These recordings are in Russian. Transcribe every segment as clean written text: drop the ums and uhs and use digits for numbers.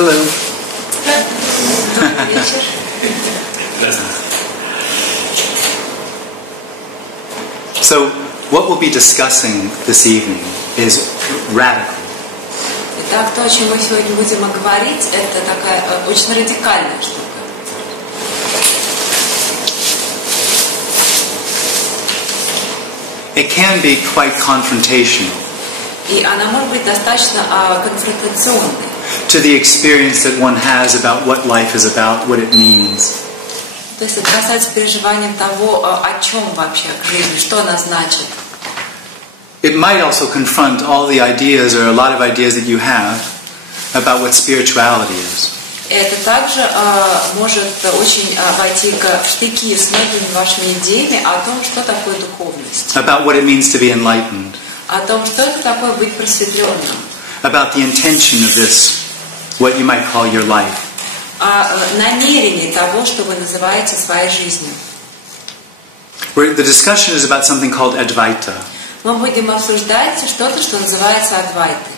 Hello. So, what we'll be discussing this evening is radical. Итак, то, о чем мы сегодня будем говорить, это такая очень радикальная штука. It can be quite confrontational. И она может быть достаточно конфронтационной. To the experience that one has about what life is about, what it means. То есть это касается переживания того, о чем вообще жизнь, что она значит. It might also confront all the ideas or a lot of ideas that you have about what spirituality is. Это также может очень войти в штыки с многими вашими идеями о том, что такое духовность. About what it means to be enlightened. О том, что это такое быть просветленным. About the intention of this, what you might call your life. О намерении того, что вы называете своей жизнью. The discussion is about something called Advaita. Мы будем обсуждать что-то, что называется Адвайтой.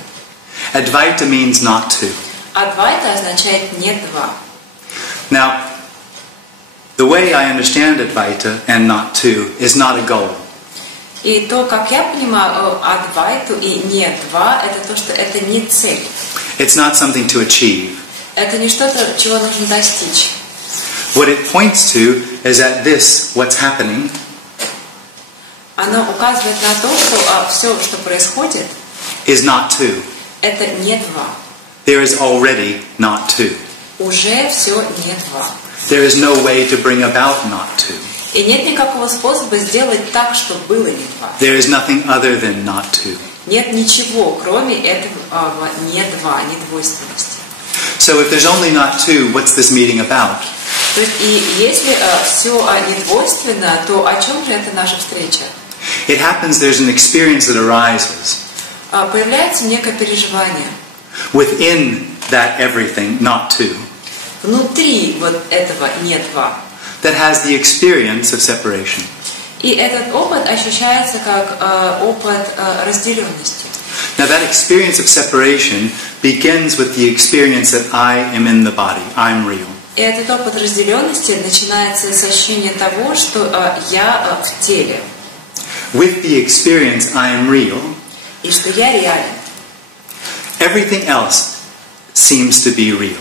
Advaita means not to. Адвайта означает «нет два». Now, the way I understand Advaita and not to is not a goal. И то, как я понимаю Адвайту и «нет два», это то, что это не цель. It's not something to achieve. Это не что-то, чего нужно достичь. What it points to is that this, what's happening, Оно указывает на то, что все, что происходит, is not to. это не два. There is already not to. Уже все не два. There is no way to bring about not to. И нет никакого способа сделать так, чтобы было не два. There is nothing other than not to. Нет ничего, кроме этого не два, недвойственности. So if there's only not to, what's this meeting about? То есть, и если все недвойственно, то о чем же это наша встреча? It happens there's an experience that arises. Появляется некое переживание. Within that everything, not to. Внутри вот этого не два. That has the experience of separation. И этот опыт ощущается как опыт разделенности. Now that experience of separation begins with the experience that I am in the body, I'm real. И этот опыт разделенности начинается с ощущения того, что я в теле. With the experience I am real, и что я реален. Everything else seems to be real.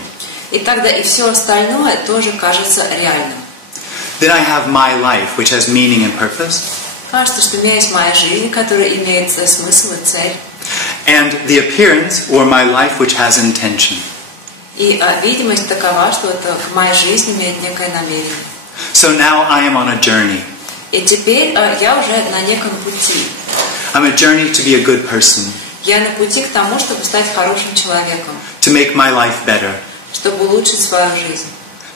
И тогда и все остальное тоже кажется реальным. Then I have my life, which has meaning and purpose. Кажется, что у меня есть моя жизнь, которая имеет смысл и цель. And the appearance or my life, which has intention. И видимость такова, что это моя жизнь имеет некое намерение. So now I am on a journey. И теперь я уже на неком пути. I'm a journey to be a good person. Я на пути к тому, чтобы стать хорошим человеком. To make my life better. Чтобы улучшить свою жизнь.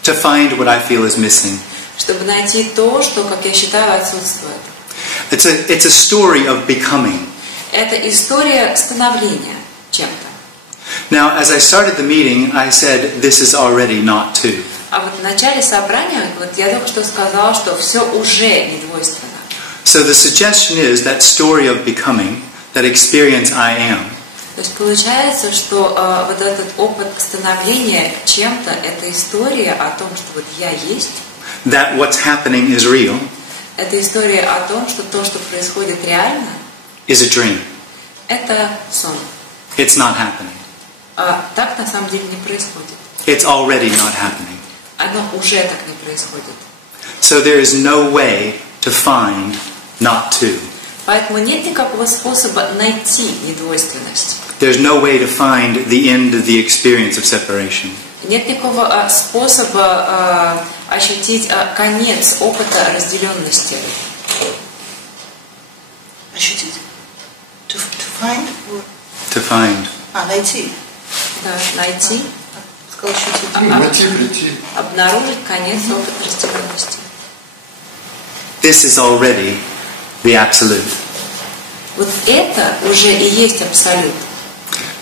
To find what I feel is missing. Чтобы найти то, что, как я считаю, отсутствует. It's a story of becoming. Это история становления чем-то. Now, as I started the meeting, I said, this is already not to. А вот в начале собрания, вот я только что сказала, что все уже недвойственно. So the suggestion is that story of becoming, that experience I am. То есть получается, что вот этот опыт становления чем-то, это история о том, что вот я есть. That what's happening is real. Это история о том, что то, что происходит реально, is a dream. Это сон. It's not happening. А так на самом деле не происходит. It's already not happening. Оно уже так не происходит. So there is no way to find not to. Поэтому нет никакого способа найти недвойственность. There's no way to find the end of the experience of separation. Нет никакого способа ощутить конец опыта разделенности. Ощутить. To find? To find. Найти. Да, найти. Сказал ощутить. Прийти. Обнаружить конец опыта разделенности. This is already the absolute. Вот это уже и есть абсолют.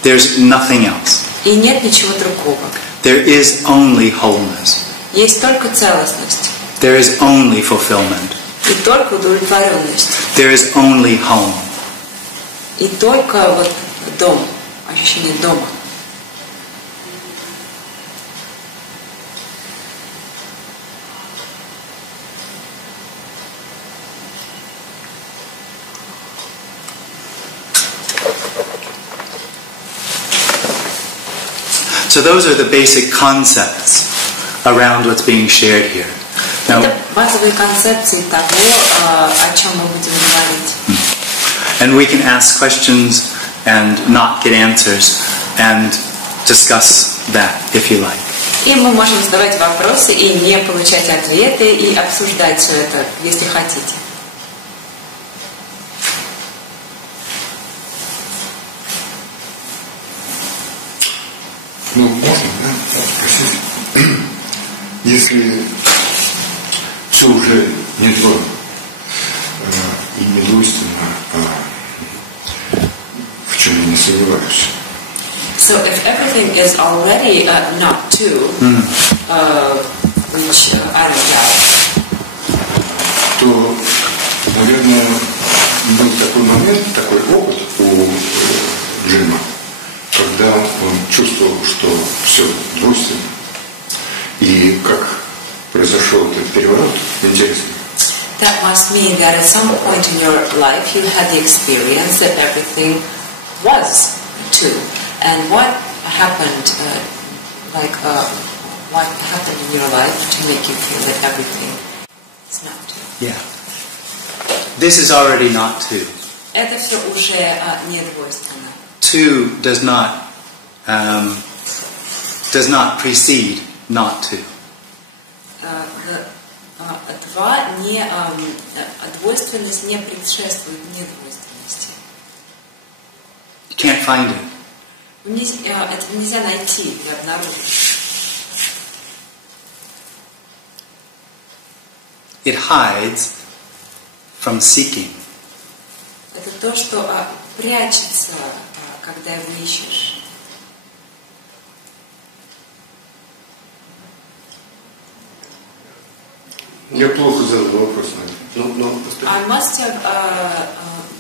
There's nothing else. И нет ничего другого. There is only wholeness. Есть только целостность. There is only fulfillment. И только удовлетворенность. There is only home. И только вот дом, ощущение дома. So those are the basic concepts around what's being shared here. Now, Это базовые концепции того, о чем мы будем говорить. and we can ask questions and not get answers and discuss that if you like. И мы можем задавать вопросы и не получать ответы, и обсуждать все это, если хотите. Ну, можно, да, спросить? Если все уже не то и не двойственно, в чем я не сомневаюсь. So if everything is already not two, which I don't doubt, то, наверное, был такой момент, такой опыт у Джима, когда он чувствовал, что все двойственно. И как произошел этот переворот, интересно. that must mean that at some point in your life you had the experience that everything was two. And what happened, what happened in your life to make you feel that everything is not two? Yeah. This is already not two. Это все уже не двойственно. Two does not precede not two. Два не двойственность не предшествует недвойственности. You can't find it. Это нельзя найти и обнаружить. It hides from seeking. Это то, что прячется, когда его ищешь. Я плохо задал вопрос. I must have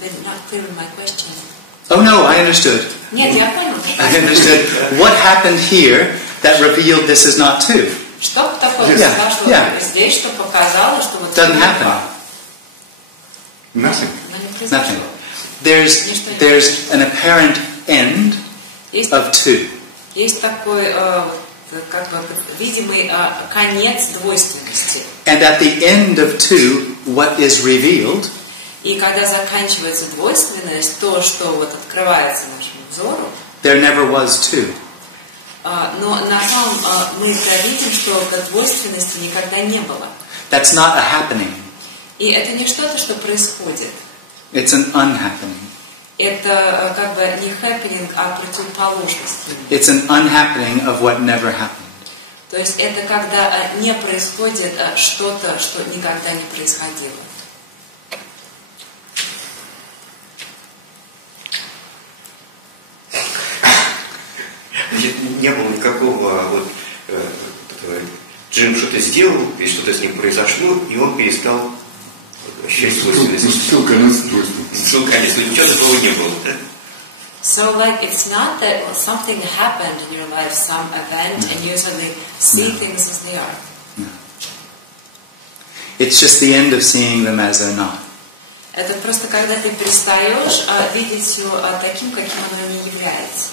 been not clear in my question. Oh no, I understood. Нет, я понял. I understood. What happened here that revealed this is not two? Что такое произошло здесь, что показало, что вот Doesn't happen. Nothing. Nothing. There's an apparent end of two. Есть такой как бы видимый конец двойственности. And at the end of two, what is revealed? И когда заканчивается двойственность, то, что вот открывается нашему взору, there never was two. Но на самом мы видим, что двойственности никогда не было. That's not a happening. И это не что-то, что происходит. It's an unhappening. Это как бы не happening, а противоположность. It's an unhappening of what never happened. То есть это когда не происходит что-то, что никогда не происходило. Не было никакого вот Джим что-то сделал, и что-то с ним произошло, и он перестал ощущать двойственность. Наступил конец двойственности. Наступил конец, ничего такого не было, да? So like it's not that something happened in your life, some event, and you suddenly see things as they are. No. It's just the end of seeing them as they're not. Это просто когда ты перестаешь видеть все таким, каким оно не является.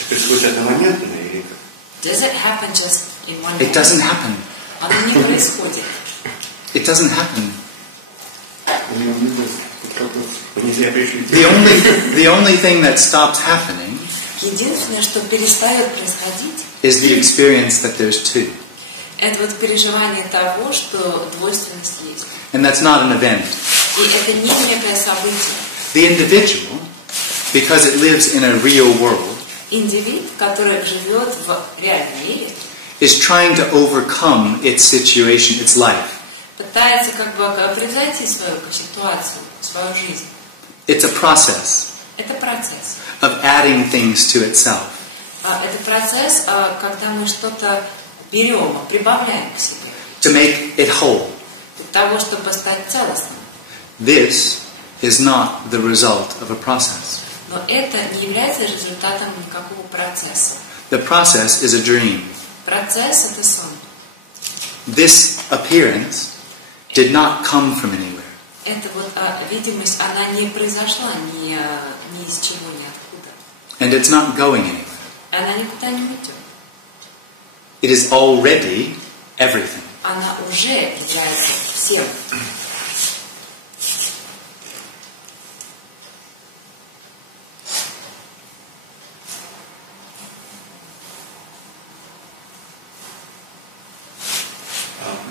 Это происходит одномоментно или как? Does it happen just in one moment? It doesn't happen. Оно не происходит. It doesn't happen. The only thing that stops happening Единственное, что перестает происходить, is the experience that there's two. это вот переживание того, что двойственность есть. And that's not an event. И это не некое событие. The individual, because it lives in a real world, Индивид, который живет в реальном мире, is trying to overcome its situation, its life. пытается как бы превзойти свою ситуацию, свою жизнь. It's a process Это процесс. of adding things to itself. Это процесс, когда мы что-то берем, прибавляем к себе. To make it whole. Для того, чтобы стать целостным. This is not the result of a process. Но это не является результатом никакого процесса. The process is a dream. Процесс – это сон. This appearance did not come from anywhere. Эта вот видимость, она не произошла ни из чего, ни откуда. And it's not going anywhere. Она никуда не уйдет. It is already everything. Она уже является всем.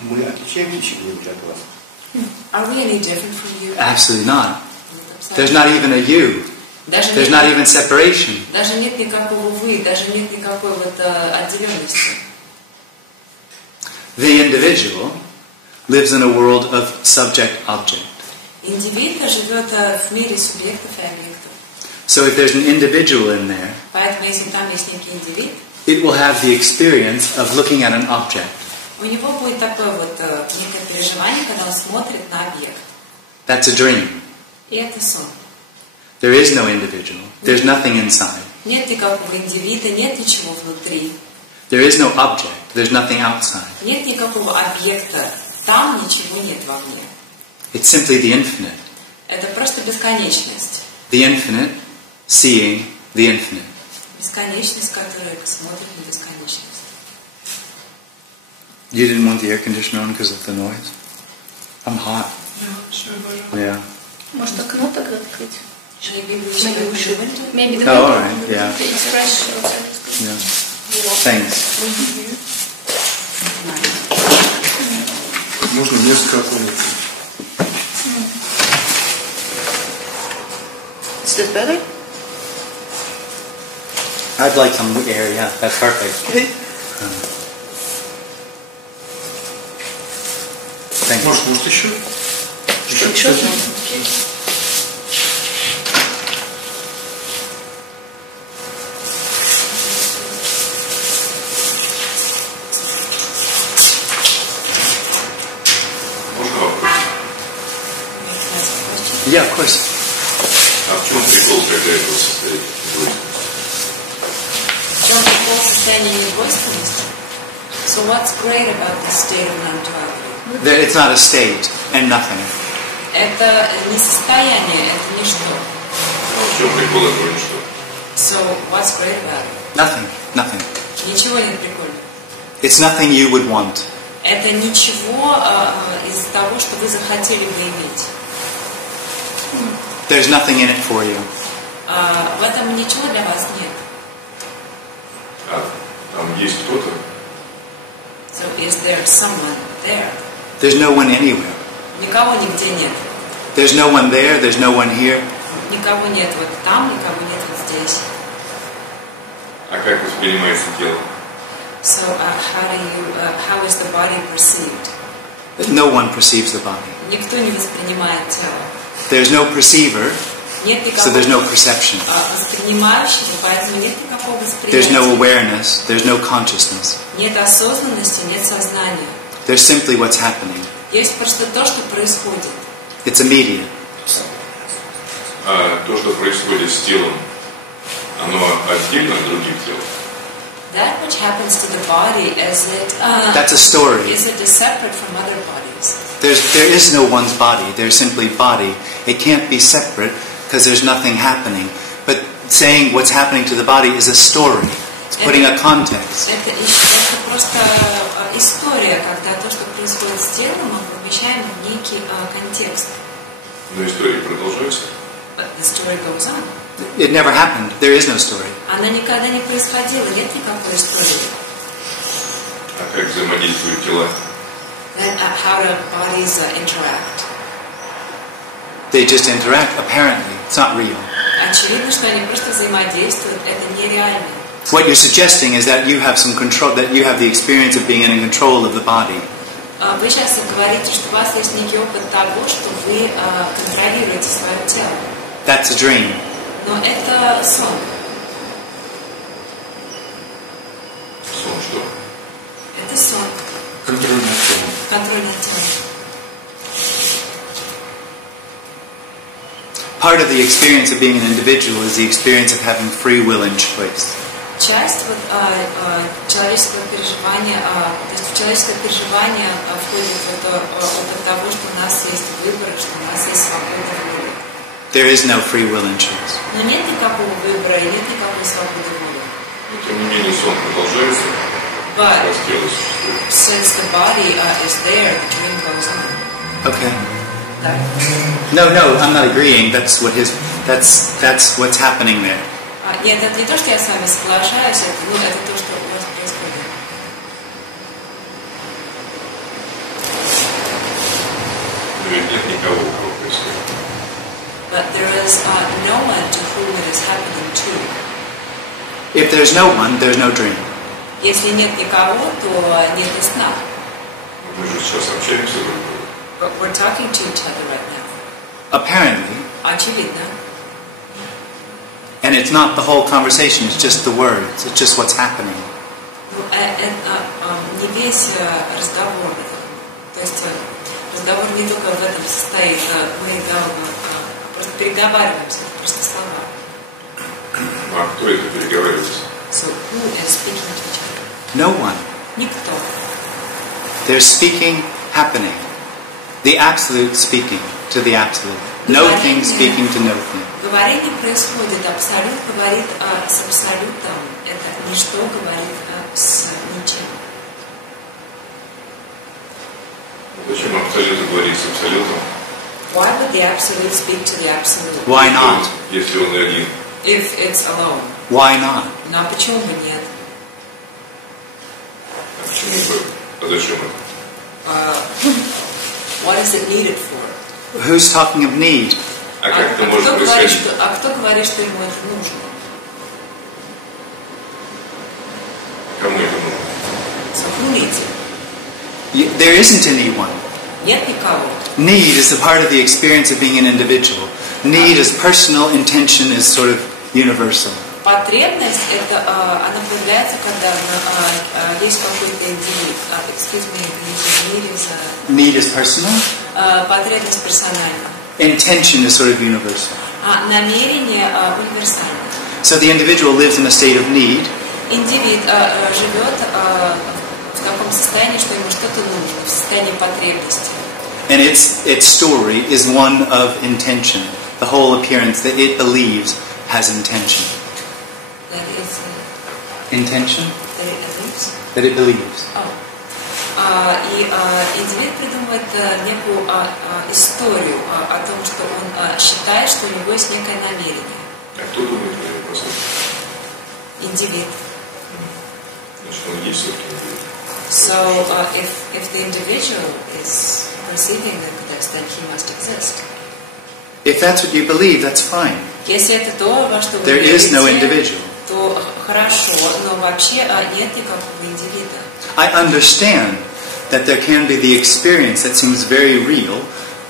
Мы отличаемся чего-нибудь от вас? Are we any different from you? Absolutely not. There's not even a you. There's not even separation. Даже нет никакого вы, даже нет никакой вот отделенности. The individual lives in a world of subject-object. Индивид живет в мире субъектов и объектов. So if there's an individual in there, Поэтому если там есть некий индивид, it will have the experience of looking at an object. у него будет такое вот некое переживание, когда он смотрит на объект. That's a dream. И это сон. There is no individual. There's nothing inside. Нет никакого индивида, нет ничего внутри. There is no object. There's nothing outside. Нет никакого объекта, там ничего нет вовне. It's simply the infinite. Это просто бесконечность. The infinite seeing the infinite. Бесконечность, которая смотрит на бесконечность. You didn't want the air conditioner on because of the noise? I'm hot. Yeah. Может, окно так открыть? Maybe Oh, all right. Yeah. It's fresh outside. Yeah. Thanks. Можно несколько окон. Is that better? I'd like some air. Yeah, that's perfect. Thank you. Может еще? Еще одно? Yeah, of course. А в чем прикол, когда это состоит двойственности? В чем прикол состояния недвойственности? So what's great about this state of non-duality? It's not a state and nothing. Это не состояние, это ничто. В чем прикол этого ничто? So what's great about it? Nothing. Nothing. Ничего нет прикольного. It's nothing you would want. Это ничего из того, что вы захотели бы иметь. There's nothing in it for you. В этом ничего для вас нет. А там есть кто-то? So is there someone there? There's no one anywhere. Никого нигде нет. There's no one there. There's no one here. Никого нет вот там, никого нет вот здесь. А как воспринимается тело? So how is the body perceived? No one perceives the body. Никто не воспринимает тело. There's no perceiver, Нет so there's no никакого perception. воспринимающего, поэтому нет никакого There's no восприятия. awareness. There's no consciousness. Нет осознанности, нет сознания. There's simply what's happening. Есть просто то, что происходит. It's immediate. А то, что происходит с телом, оно отдельно от других тел? That which happens to the body, That's a story. is it separate from other bodies? There is no one's body. There's simply body. It can't be separate because there's nothing happening. But saying what's happening to the body is a story. It's putting a context. Это просто история, когда то, что происходит с телом, мы помещаем в некий контекст. Но история продолжается. But the story goes on. It never happened. There is no story. Она никогда не происходила, нет никакой истории. А как взаимодействуют тела? Then how do bodies interact? They just interact, apparently. It's not real. Очевидно, что они просто взаимодействуют, это нереально. What you're suggesting is that you have some control, that you have the experience of being in control of the body. Вы сейчас говорите, что у вас есть некий опыт того, что вы контролируете свое тело. That's a dream. Но это сон. Сон что? Это сон. Контроль над телом. Контроль над телом. Part of the experience of being an individual is the experience of having free will and choice. Часть человеческого переживания, то есть в человеческое переживание входит опыт того, что у нас есть выбор, что у нас есть свобода выбора. There is no free will and choice. Но нет никакого выбора и нет никакой свободы воли. Но тем не менее сон продолжается, But раз тело существует. since the body is there, the dream goes on. Okay. Так? No, I'm not agreeing. That's what's happening there. Нет, это не то, что я с вами соглашаюсь, это то, что у вас происходит. Но ведь нет никого, у кого происходит. But there is no one to whom it is happening to. If there's no one, there's no dream. Если нет никого, то нет и сна. Мы же сейчас общаемся друг с другом. But we're talking to each other right now. Apparently, Очевидно. and it's not the whole conversation, it's just the words, it's just what's happening. Не весь разговор. То есть разговор не только в этом состоит. Мы просто переговариваемся, это просто слова. А кто это переговаривается? So who is speaking to each other? No one. Никто. There's speaking happening. The absolute speaking to the absolute. No thing speaking to no thing. Говорение происходит, абсолют говорит с абсолютом. Это ничто говорит с ничем. Зачем абсолют говорит с абсолютом? Why would the absolute speak to the absolute? Why not? Если он один. If it's alone. Why not? Ну а почему бы нет? А почему бы? А зачем это? What is it needed for? Who's talking of need? А как это может происходить? Кто говорит, что ему это нужно? Кому это нужно? So who needs it? There isn't anyone. Нет никого. Need is a part of the experience of being an individual. Need is personal, intention is sort of universal. Потребность это она появляется, когда есть какой-то индивид. Excuse me, Need is personal. Потребность персональна. Intention is sort of universal. Намерение универсальное. So the individual lives in a state of need. Индивид живет в таком состоянии, что ему что-то нужно, в состоянии потребности. And its story is one of intention. The whole appearance that it believes has intention. That is Intention? that it believes. That it believes. И индивид придумывает некую историю о том, что он считает, что у него есть некое намерение. А кто думает о этом просто? Индивид. Значит, он есть все-таки индивид. So if the individual is perceiving that then he must exist. If that's what you believe, that's fine. Если это то, во что вы There is no верите, individual. то хорошо, но вообще нет никакого индивида. I understand that there can be the experience that seems very real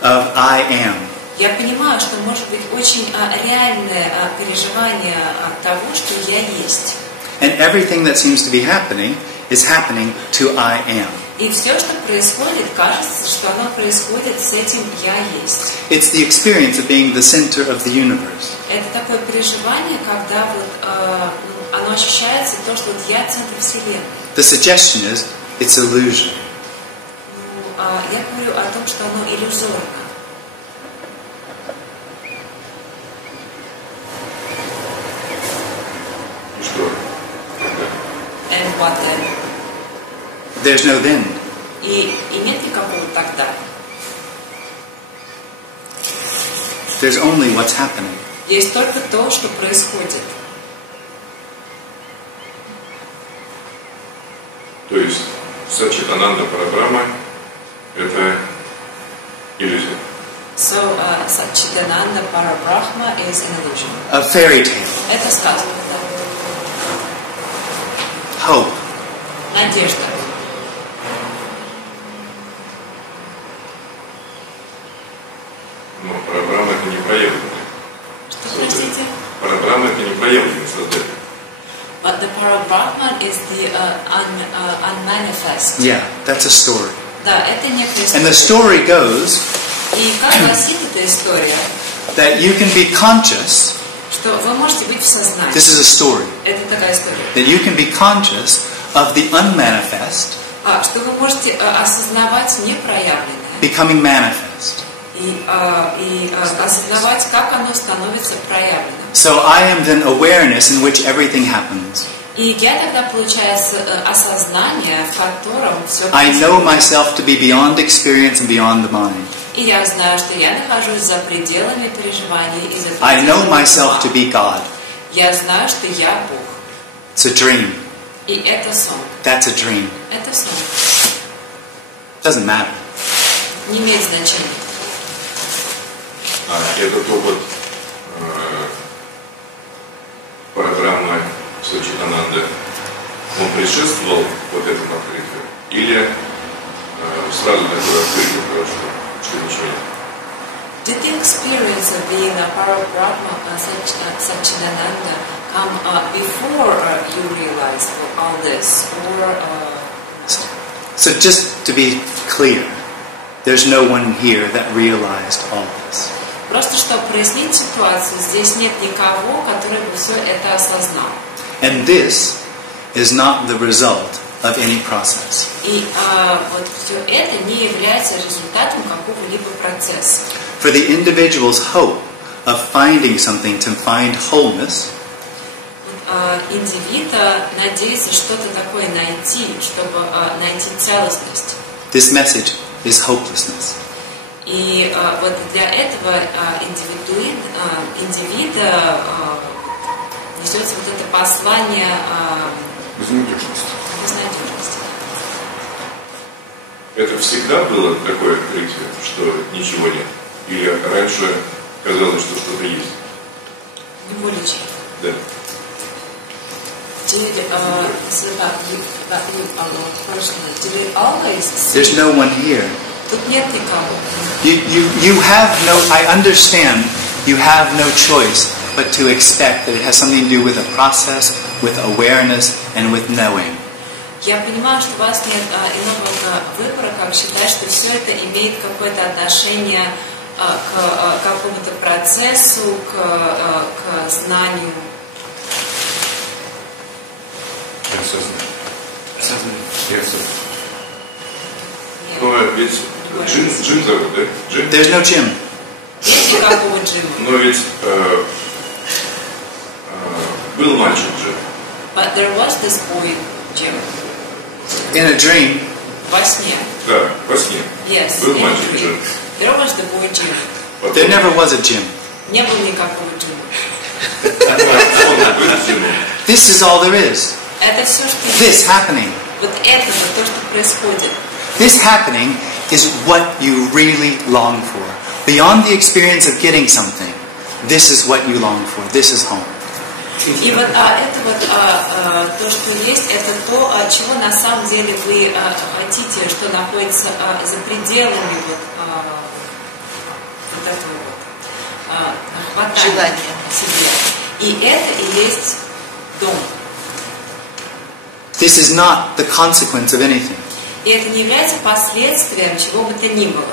of I am. Я понимаю, что может быть очень реальное переживание того, что я есть. And everything that seems to be happening is happening to I am. И все, что происходит, кажется, что оно происходит с этим «я есть». It's the experience of being the center of the universe. Это такое переживание, когда оно ощущается, то, что я центр Вселенной. The suggestion is it's illusion. Я говорю о том, что оно иллюзорно. Что? And what then? There's no then. И нет никакого тогда. There's only what's happening. Есть только то, что происходит. То есть Сачитананда Парабрахма – это иллюзия. So, Satchitananda Parabrahma is an illusion. A fairy tale. Это сказка. Hope. Надежда. Но Парабрахма – это не проявленное. Что, простите? Парабрахма – это не проявленное создание. But the Parabrahman is the unmanifest. Yeah, that's a story. Да, это некая And the история. story goes И как гласит эта история, that you can be conscious. что вы можете быть в сознании. This is a story. Это такая история. That you can be conscious of the unmanifest Что вы можете осознавать непроявленное, becoming manifest. и осознавать, как оно становится проявленным. So I am then awareness in which everything happens. И я тогда получаю осознание, в котором все I происходит. know myself to be beyond experience and beyond the mind. И я знаю, что я нахожусь за пределами переживаний и за I know пределами myself to ума. be God. Я знаю, что я Бог. It's a dream. И это сон. That's a dream. Это сон. Doesn't matter. Не имеет значения. Этот опыт программы Сачитананды, он предшествовал вот этому открытию? Или сразу такое открытие произошло, что ничего нет? Did the experience of being a part of Brahma Satchidananda come before you realized all this? Or, So just to be clear, there's no one here that realized all this. Просто чтобы прояснить ситуацию, здесь нет никого, который бы все это осознал. And this is not the result of any process. И вот все это не является результатом какого-либо процесса. For the individual's hope of finding something to find wholeness, Индивид надеется что-то такое найти, чтобы найти целостность. this message is hopelessness. И вот для этого индивида несется вот это послание Безнадежность. безнадежности. Это всегда было такое открытие, что ничего нет? Или раньше казалось, что что-то есть? Неволичие. Да. Did you personally, did you always see? There's no one here. Тут нет никого. You have no, I understand, you have no choice but to expect that it has something to do with a process, with awareness, and with knowing. Я понимаю, что у вас нет иного выбора, как считать, что все это имеет какое-то отношение к какому-то процессу, к знанию. Но ведь Джим зовут, да? Джим? There's no Jim. Нет никакого Джима. Но ведь был мальчик Джим. But there was this boy, Jim. In a dream, Во сне. Да, во сне. Yes, Был in a мальчик dream. Джим. There was the boy Jim. Потом there never was a Jim. Не было никакого Джима. он был Джимом. This is all there is. Это все, что This есть. happening. Вот это вот то, что происходит. This happening is what you really long for. Beyond the experience of getting something, this is what you long for. This is home. И вот это вот то, что есть, это то, чего на самом деле вы хотите, что находится за пределами вот этого вот хватания себе. И это и есть дом. This is not the consequence of anything. И это не является последствием чего бы то ни было.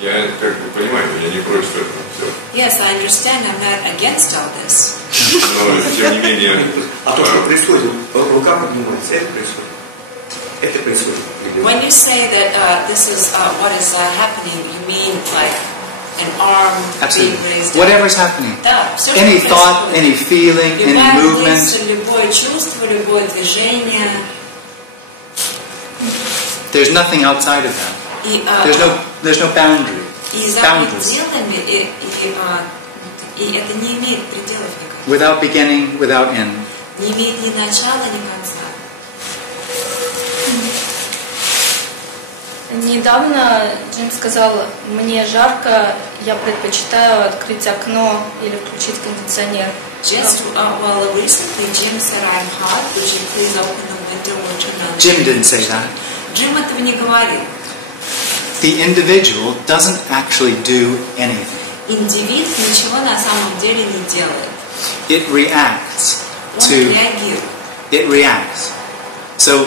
Я как бы понимаю, я не против этого. Все. Yes, I understand. I'm not against all this. Но тем не менее, А то, что происходит, рука поднимается, это происходит. Это происходит. When you say that this is what is happening, you mean like an arm being raised up? Whatever's happening. Да, все, Any что thought, происходит. any feeling, any Любая movement. мысль, любое чувство, любое движение. There's nothing outside of that. И, There's no boundary. и за Boundaries. пределами, и это не имеет пределов никаких. Without beginning, without end. Не имеет ни начала, ни конца. Недавно Джим сказал, мне жарко, я предпочитаю открыть окно или включить кондиционер. Just well, recently Jim said I'm hot. Would you please open the window or turn on the Jim didn't say that. Джим этого не говорил. The individual doesn't actually do anything. Индивид ничего на самом деле не делает. It reacts Он to. реагирует. It reacts. So,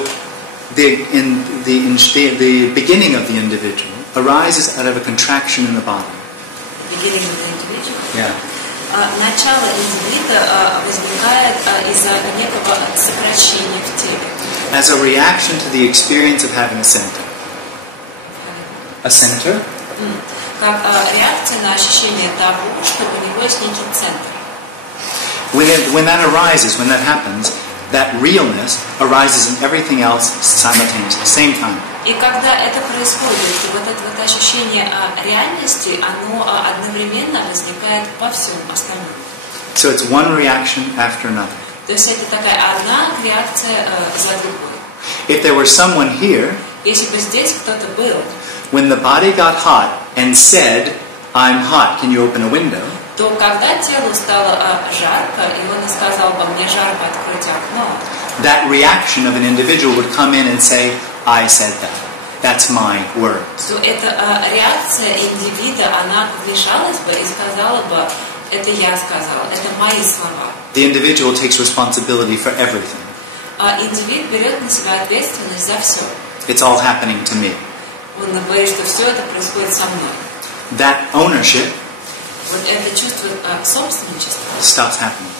the beginning of the individual arises out of a contraction in the body. Beginning of the individual. Yeah. Начало индивида возникает из-за некого сокращения в теле. As a reaction to the experience of having a center. A center? Как реакция на ощущение того, что у него есть некий центр. When that arises, when that happens, that realness arises in everything else simultaneously, at the same time. И когда это происходит, вот это вот ощущение реальности, оно одновременно возникает во всем остальном. So it's one reaction after another. То есть это такая одна реакция за другой. If there were someone here, Если бы здесь кто-то был, when the body got hot and said, "I'm hot, can you open a window?" то когда телу стало жарко, и он сказал бы, мне жарко, откройте окно, that reaction of an individual would come in and say, "I said that. That's my word." то эта реакция индивида, она вмешалась бы и сказала бы, это я сказал, это мои слова. The individual takes responsibility for everything. А индивид берет на себя ответственность за все. It's all happening to me. Он говорит, что все это происходит со мной. That ownership Вот это чувство собственничества, stops happening.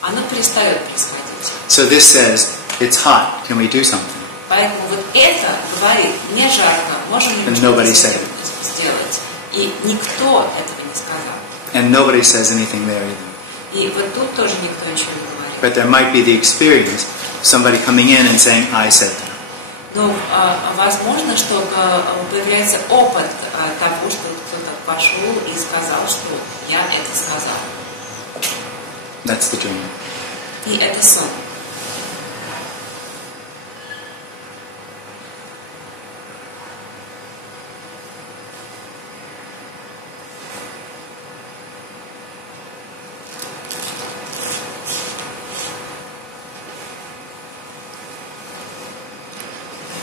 оно перестает происходить. So this says, "It's hot. Can we do something?" Поэтому вот это говорит, мне жарко, можем ли мы nobody что-то said сделать? И никто этого не сказал. And nobody says anything there either. И вот тут тоже никто ничего не говорит. But there might be the experience of somebody coming in and saying, "I said that." Но возможно, что появляется опыт того, что кто-то пошел и сказал, что я это сказал. That's the dream. И это сон.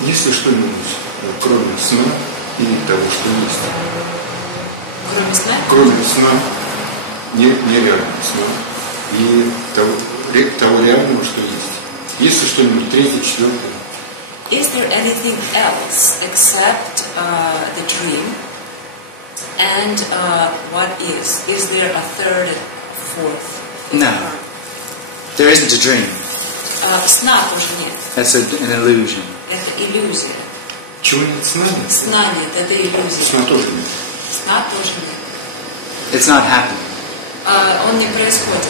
Есть ли что-нибудь, кроме сна и того, что есть? Кроме сна? Кроме сна, нереального сна и того реального, что есть. Есть ли что-нибудь третье, четвертое? Is there anything else except the dream? And what is? Is there a third, fourth? No. There isn't a dream. Сна тоже нет. That's an illusion. Это иллюзия. Чего нет? Сна нет? Сна нет, это иллюзия. Сна тоже нет. Сна тоже нет. It's not happening. Он не происходит.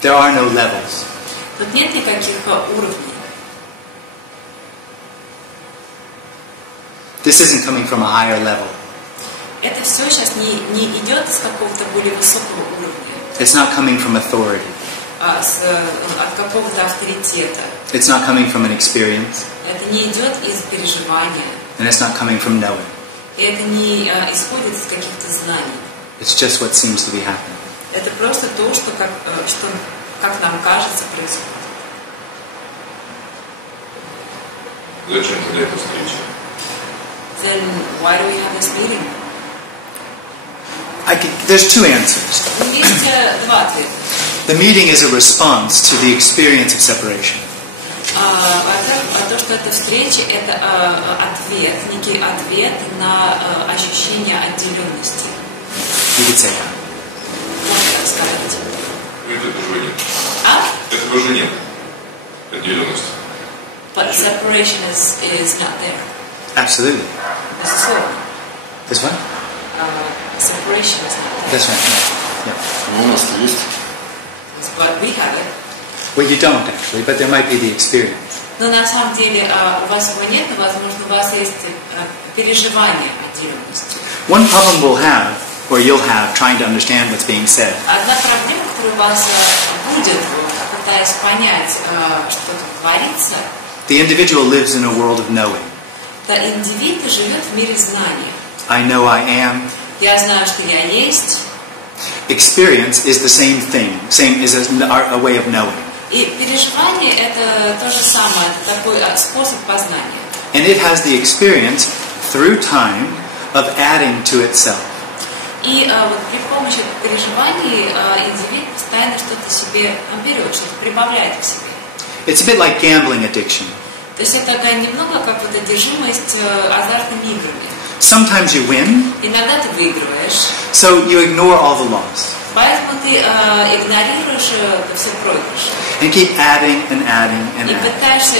There are no levels. Тут нет никаких уровней. This isn't coming from a higher level. Это все сейчас не идет из какого-то более высокого уровня. It's not coming from authority. От какого-то авторитета. It's not coming from an experience. Это не идет из переживания. And it's not coming from knowing. И это не исходит из каких-то знаний. It's just what seems to be happening. Это просто то, что как нам кажется, происходит. Зачем тогда эта встреча? Then why do we have this meeting? There's two answers. Есть два ответа. The meeting is a response to the experience of separation. То, что эта встреча, это ответ, некий ответ на ощущение отделенности. You could say that. Можно так сказать. Этого же нет. А? Этого же нет. Отделенности. But separation is not there. Absolutely. Безусловно. This one? Separation is not there. This one, yeah. Но у нас есть. But we have it. Well, you don't actually, but there might be the experience. Но на самом деле у вас его нет, но, возможно, у вас есть переживание отделенности. One problem we'll have, or you'll have, trying to understand what's being said, Одна проблема, которая у вас будет, пытаясь понять, что тут творится, the individual lives in a world of knowing. то индивид живет в мире знания. I know I am. Я знаю, что я есть. Experience is the same thing. Same is a way of knowing. И переживание это то же самое, это такой способ познания. And it has the experience through time of adding to itself. И вот при помощи переживаний индивид постоянно что-то себе берет, что-то прибавляет к себе. It's a bit like gambling addiction. То есть это такая немного как вот одержимость азартными играми. Sometimes you win, Иногда ты выигрываешь, so you ignore all the loss. поэтому Поэтому ты игнорируешь все проигрыши. And keep adding and adding and И adding. пытаешься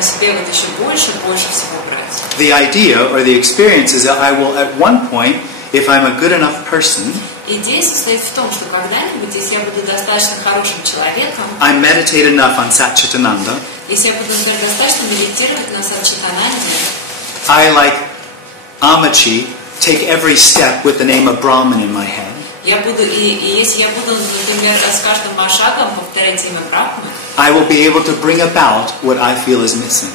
себе вот еще больше всего брать. The idea or the experience is that I will at one point, if I'm a good enough person, Идея состоит в том, что когда-нибудь, если я буду достаточно хорошим человеком, I meditate enough on Satchitananda, если я буду достаточно медитировать на Сатчитананде, I, like Amachi, take every step with the name of Brahman in my head. я буду, и если я буду, например, с каждым шагом повторять имя Брахмы, I will be able to bring about what I feel is missing.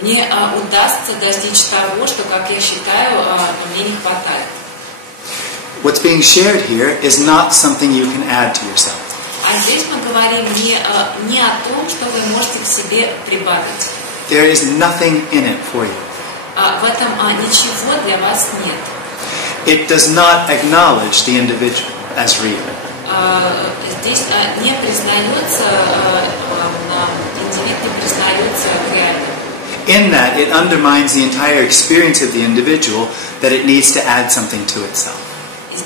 мне удастся достичь того, что, как я считаю, мне не хватает. What's being shared here is not something you can add to yourself. А здесь мы говорим не о том, что вы можете к себе прибавить. There is nothing in it for you. В этом ничего для вас нет. It does not acknowledge the individual as real. Здесь не признается, индивид не признается реальным. In that, it undermines the entire experience of the individual that it needs to add something to itself.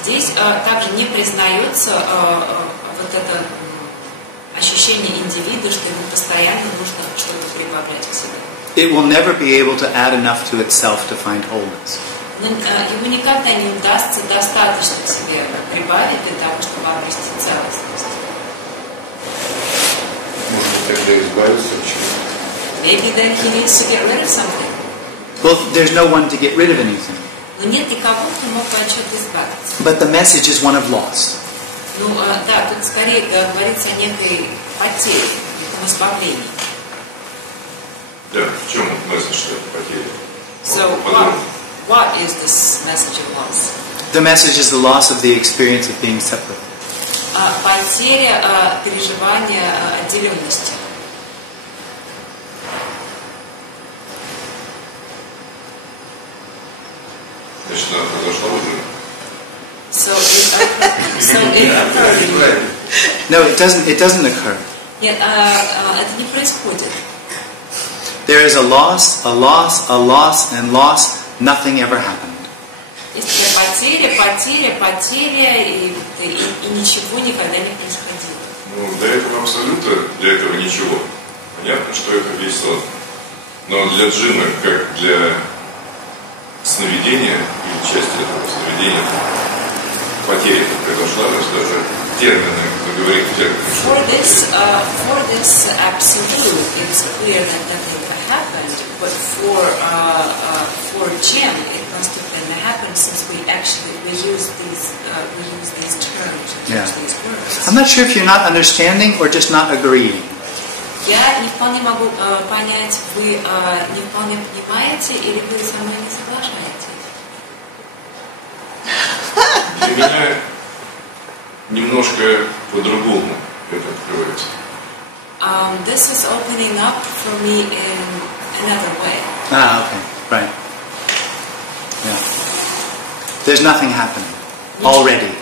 Здесь также не признается вот это ощущение индивида, что ему постоянно нужно что-то прибавлять к себе. It will never be able to add enough to itself to find wholeness. Но ему никогда не удастся достаточно к себе прибавить для того, чтобы обрести целостность. Можно тогда избавиться от чего-то. Maybe then he needs to get rid of something. Well, there's no one to get rid of anything. Но нет никого, кто мог бы от чего-то избавиться. But the message is one of loss. Ну, да, тут скорее говорится о некой потере, неком избавлении. Да, в чем месседж этой потери? So, what is this message of loss? The message is the loss of the experience of being separate. Потеря переживания отделенности. Значит, она произошла уже. So it occurred. No, it doesn't occur. Нет, это не происходит. There is a loss, a loss, a loss, and loss. Nothing ever happened. Есть потеря, и ничего никогда не происходило. Ну, для этого абсолюта, для этого ничего. Понятно, что это весь сон. Но для джинна, как для сновидения, или части этого сновидения, потеря произошла, то есть даже термины, мы говорим в терминах. For this absolute, it's clear that nothing happened, but for Jim, it must have been happened since we use these terms, Yeah. these words. I'm not sure if you're not understanding or just not agreeing. Я не вполне могу понять, вы не вполне понимаете или вы со мной не соглашаетесь. Для меня немножко по-другому это открывается. This is opening up for me in another way. Okay, right. Yeah. There's nothing happening already.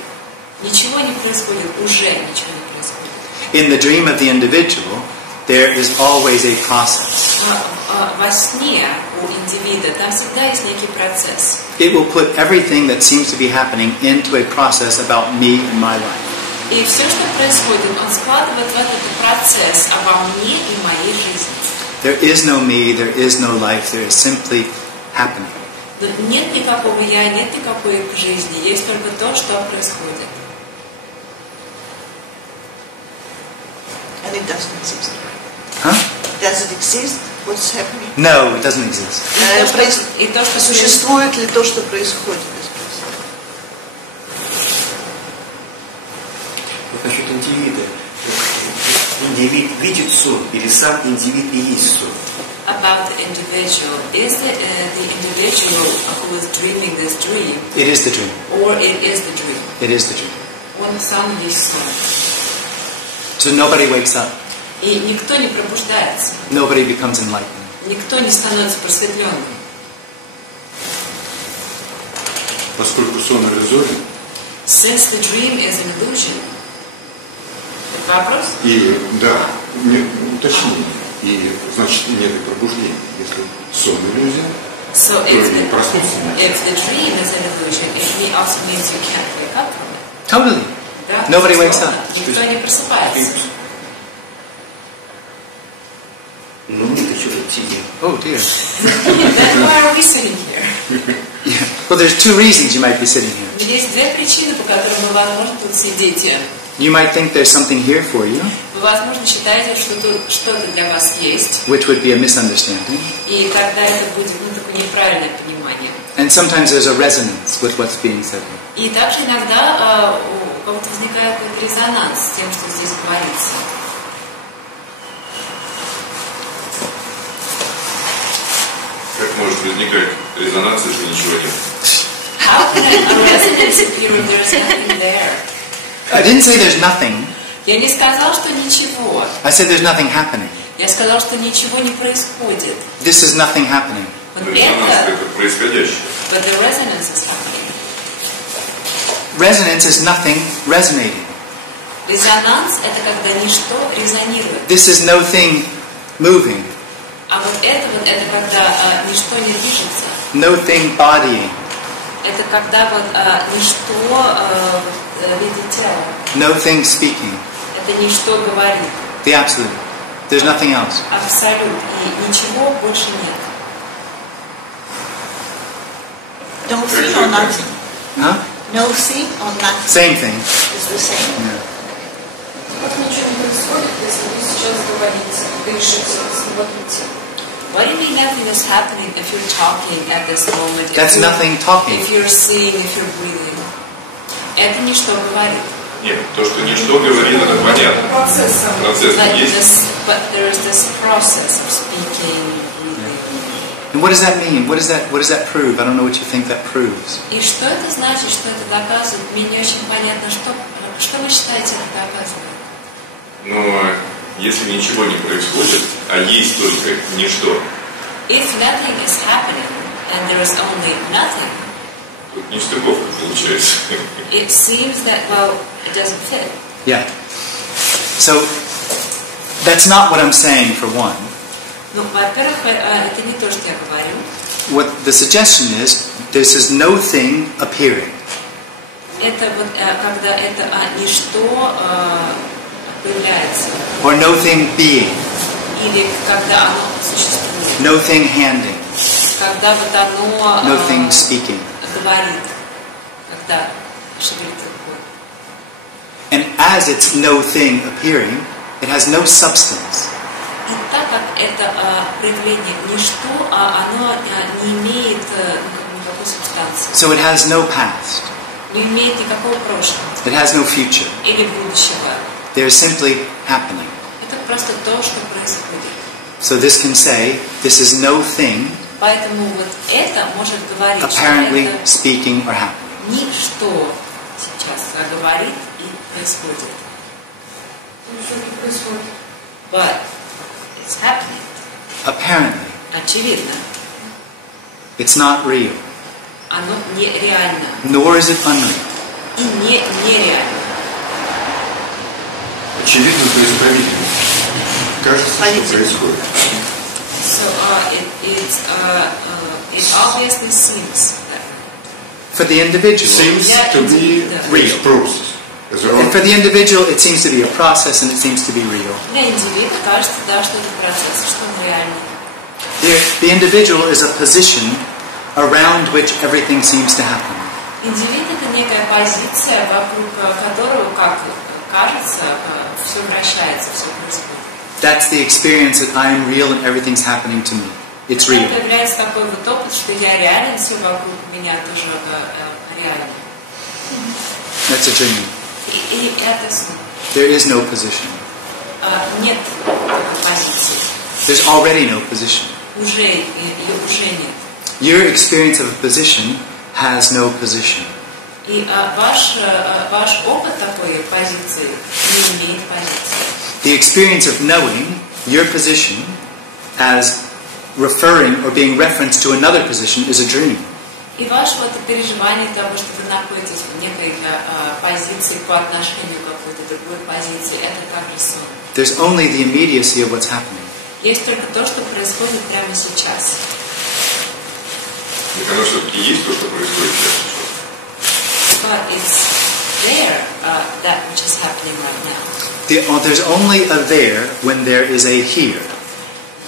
Ничего не происходит, уже ничего не происходит. In the dream of the individual, there is always a process. Во сне у индивида там всегда есть некий процесс. It will put everything that seems to be happening into a process about me and my life. И все, что происходит, он складывает в этот процесс обо мне и моей жизни. There is no me, there is no life, there is simply happening. Но нет никакого я, нет никакой жизни, есть только то, что происходит. And it doesn't exist. Huh? Does it exist? What's happening? No, it doesn't exist. И то, что Существует ли то, что происходит? Вот насчет индивида. Индивид видит сон или сам индивид и есть сон? About the individual, is the individual who is dreaming this dream, It is the dream. or it is the dream? It is the dream. Он сам есть сон. So nobody wakes up. И никто не пробуждается, Nobody becomes enlightened. никто не становится просветленным. Поскольку сон иллюзорен, Since the dream is an illusion. Это вопрос? и да, уточнение, и значит нет и пробуждения. Если сон иллюзия, So то не проснуться нет. if the dream is an illusion, it also means you can't wake up from it. Totally. Да? Nobody wakes up. Никто не просыпается. Ну, это что-то сидит. Oh dear. Then why are we sitting here? Yeah. Well, there's two reasons you might be sitting here. Есть две причины, по которым вы, возможно, тут сидите. You might think there's something here for you, Вы, возможно, считаете, что тут что-то для вас есть, which would be a misunderstanding. и тогда это будет такое неправильное понимание. And sometimes there's a resonance with what's being said. И также иногда у кого-то возникает какой-то резонанс с тем, что здесь говорится. Как может возникать резонанс, если ничего нет? How can a resonance appear if there's nothing there? I didn't say there's nothing. Я не сказал, что ничего. I said there's nothing happening. Я сказал, что ничего не происходит. This is nothing happening. Вот Резонанс это, это происходящее. but the resonance is happening. Resonance is nothing resonating. Резонанс – это когда ничто резонирует. This is no thing moving. А вот это когда ничто не движется. No thing bodying. Это когда вот ничто в виде тела. No thing speaking. Это ничто говорит. The absolute. There's nothing else. Абсолют. И ничего больше нет. No thing or nothing. Huh? No thing or nothing. Same thing. It's the same. Yeah. Как ничего не происходит, если вы сейчас говорите, дышите, смотрите. What do you mean nothing is happening if you're talking at this moment? That's nothing talking. If you're seeing, if you're breathing. Это ничто говорит. Нет, то, что ничто говорит, это понятно. Процесс сам. Процесс Like есть. this, but there is this process of speaking, breathing. And what does that mean? What does that prove? I don't know what you think that proves. И что это значит, что это доказывает? Мне не очень понятно, что вы считаете это доказывает? Но если ничего не происходит, а есть только ничто, If nothing is happening and there is only nothing, тут нестыковка получается. it seems that, well, it doesn't fit. Yeah. So that's not what I'm saying for one. Ну, во-первых, это не то, что я говорю. What the suggestion is, this is no thing appearing. Это вот когда это ничто появляется. Or no thing being. Или когда оно существует. No thing handing. Когда вот оно No thing speaking. говорит. Когда шевелит рукой. And as it's no thing appearing, it has no substance. И так как это проявление ничто, оно не имеет никакой субстанции. So it has no past. Не имеет никакого прошлого. It has no future. Или будущего. They're simply happening. Это просто то, что происходит. So this can say, this is no thing Поэтому вот это может говорить, apparently что это speaking or happening. ничто сейчас говорит и происходит. Ничего не происходит. But it's happening. Apparently. Очевидно. It's not real. Оно нереально. Nor is it unreal. И нереально. Очевидно, то есть по-видимому. Кажется, что происходит. So it obviously seems that. For the individual, Seems to be real. process. As a And for the individual, it seems to be a process and it seems to be real. Для индивида кажется, да, что это процесс, что он реальный. The individual is a position around which everything seems to happen. Индивид – это некая позиция, вокруг которого, как кажется, все вращается, все происходит. That's the experience that I am real and everything's happening to me. It's real. Появляется такой вот опыт, что я реален, все вокруг меня тоже реально. That's a dream. И это сон. There is no position. Нет позиции. There's already no position. Ее уже нет. Your experience of a position has no position. И ваш опыт такой позиции не имеет позиции. The experience of knowing your position as referring or being referenced to another position is a dream. И ваше вот переживание того, что вы находитесь в некой позиции по отношению к какой-то другой позиции, это также сон. There's only the immediacy of what's happening. Есть только то, что происходит прямо сейчас. Так оно все-таки есть то, что происходит сейчас. But it's there that which is happening right now. There's only a there when there is a here.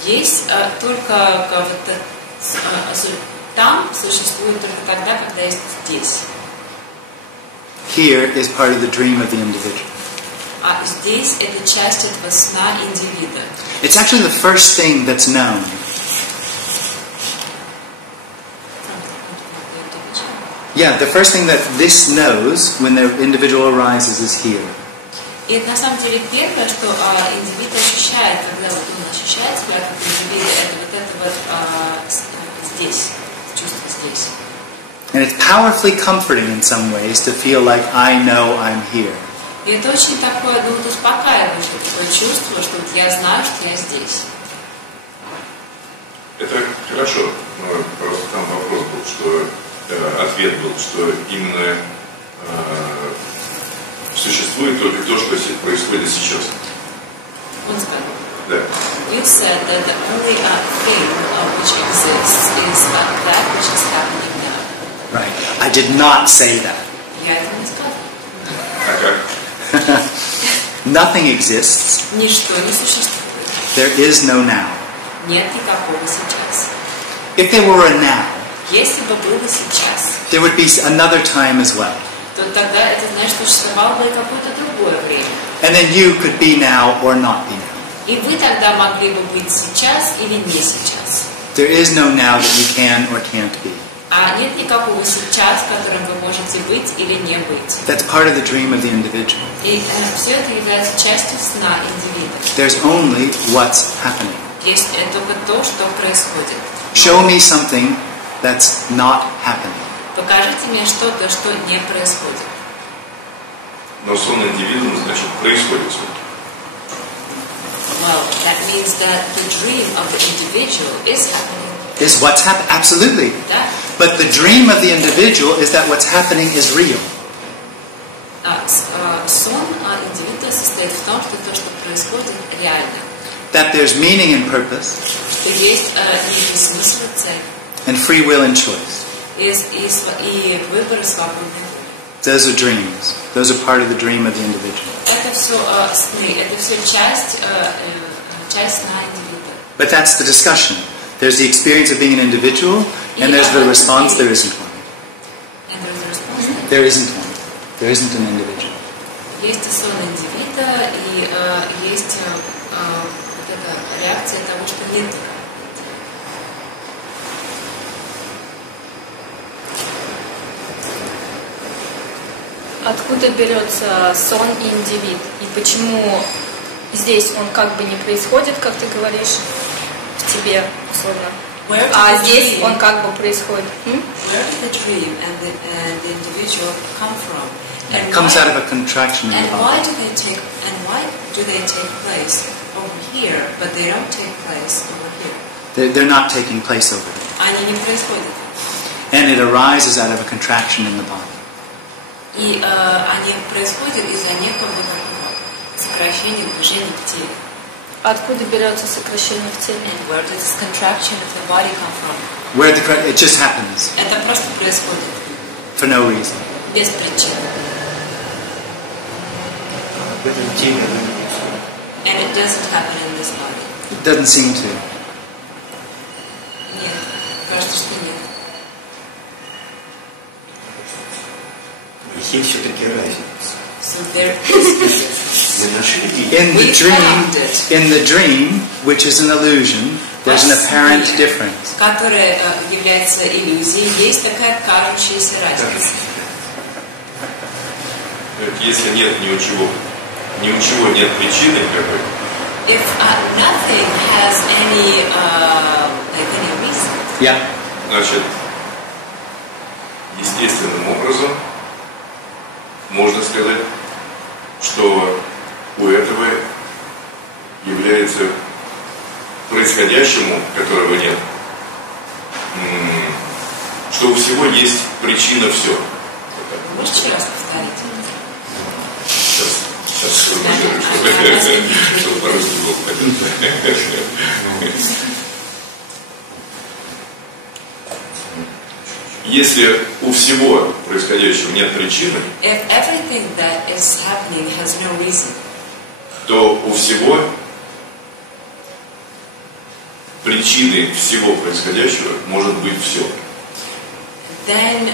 Есть только там существует только тогда, когда есть здесь. Here is part of the dream of the individual. А здесь это часть этого сна индивида. It's actually the first thing that's known. Yeah, the first thing that this knows when the individual arises is here. И это на самом деле первое, что индивид ощущает, когда вот он ощущает себя как индивид, это вот здесь, чувство здесь. And it's powerfully comforting in some ways to feel like I know I'm here. И это очень такое, вот успокаивающее такое чувство, что вот я знаю, что я здесь. Это хорошо, но просто там вопрос был, что ответ был, что именно существует только то, что происходит сейчас. Он сказал. Да. You said that the only thing which exists is that which is happening now. Right. I did not say that. Я это не сказал. А как? Nothing exists. Ничто не существует. There is no now. Нет никакого сейчас. If there were a now, Если бы было сейчас, there would be another time as well. то тогда это значит, что существовало бы и какое-то другое время. And then you could be now or not be now. И вы тогда могли бы быть сейчас или не сейчас. There is no now that you can or can't be. А нет никакого сейчас, которым вы можете быть или не быть. That's part of the dream of the individual. И все это является частью сна индивида. There's only what's happening. Есть только то, что происходит. Show me something that's not happening. Покажите мне что-то, что не происходит. Но сон индивидуума, значит, происходит сон. Well, that means that the dream of the individual is happening. Is what's happening? Absolutely. Да? But the dream of the individual is that what's happening is real. Сон индивида состоит в том, что то, что происходит, реально. That there's meaning and purpose. Что есть некий смысл и цель. And free will and choice. И выбор и свободный. Those are dreams. Those are part of the dream of the individual. Это все сны, это все часть сна индивида. But that's the discussion. There's the experience of being an individual, and there's the response, there isn't one. And there's the response. There isn't one. There isn't an individual. Есть сон индивида, и есть вот эта реакция того, что нет. Откуда берется сон и индивид? И почему здесь он как бы не происходит, как ты говоришь, в тебе, условно, а здесь он как бы происходит? Where did the dream and the individual come from? It comes out of a contraction in the And body. why do they take place over here, but they don't take place over here? They're not taking place over there. Они не происходят. And it arises out of a contraction in the body. И они происходят из-за некого такого сокращения движения в теле. Откуда берется сокращение в теле? And where does this contraction of the body come from? It just happens Это просто происходит for no reason. без причины. В этом теле оно не происходит. And it doesn't happen in this body. It doesn't seem to. Нет, кажется, что нет. Есть все-таки разница. So there is Мы нашли. In the dream, which is an illusion, there's an apparent difference. которая является иллюзией, есть такая кажущаяся разница. Если нет ни у чего нет причины какой. If nothing has any reason, Yeah. Значит, естественным образом можно сказать, что у этого является происходящему, которого нет, что у всего есть причина все. можете раз повторить? Сейчас сформулирую, чтобы по-русски было понятно. Если у всего происходящего нет причины, if everything that is happening has no reason, то у всего причиной всего происходящего может быть все. then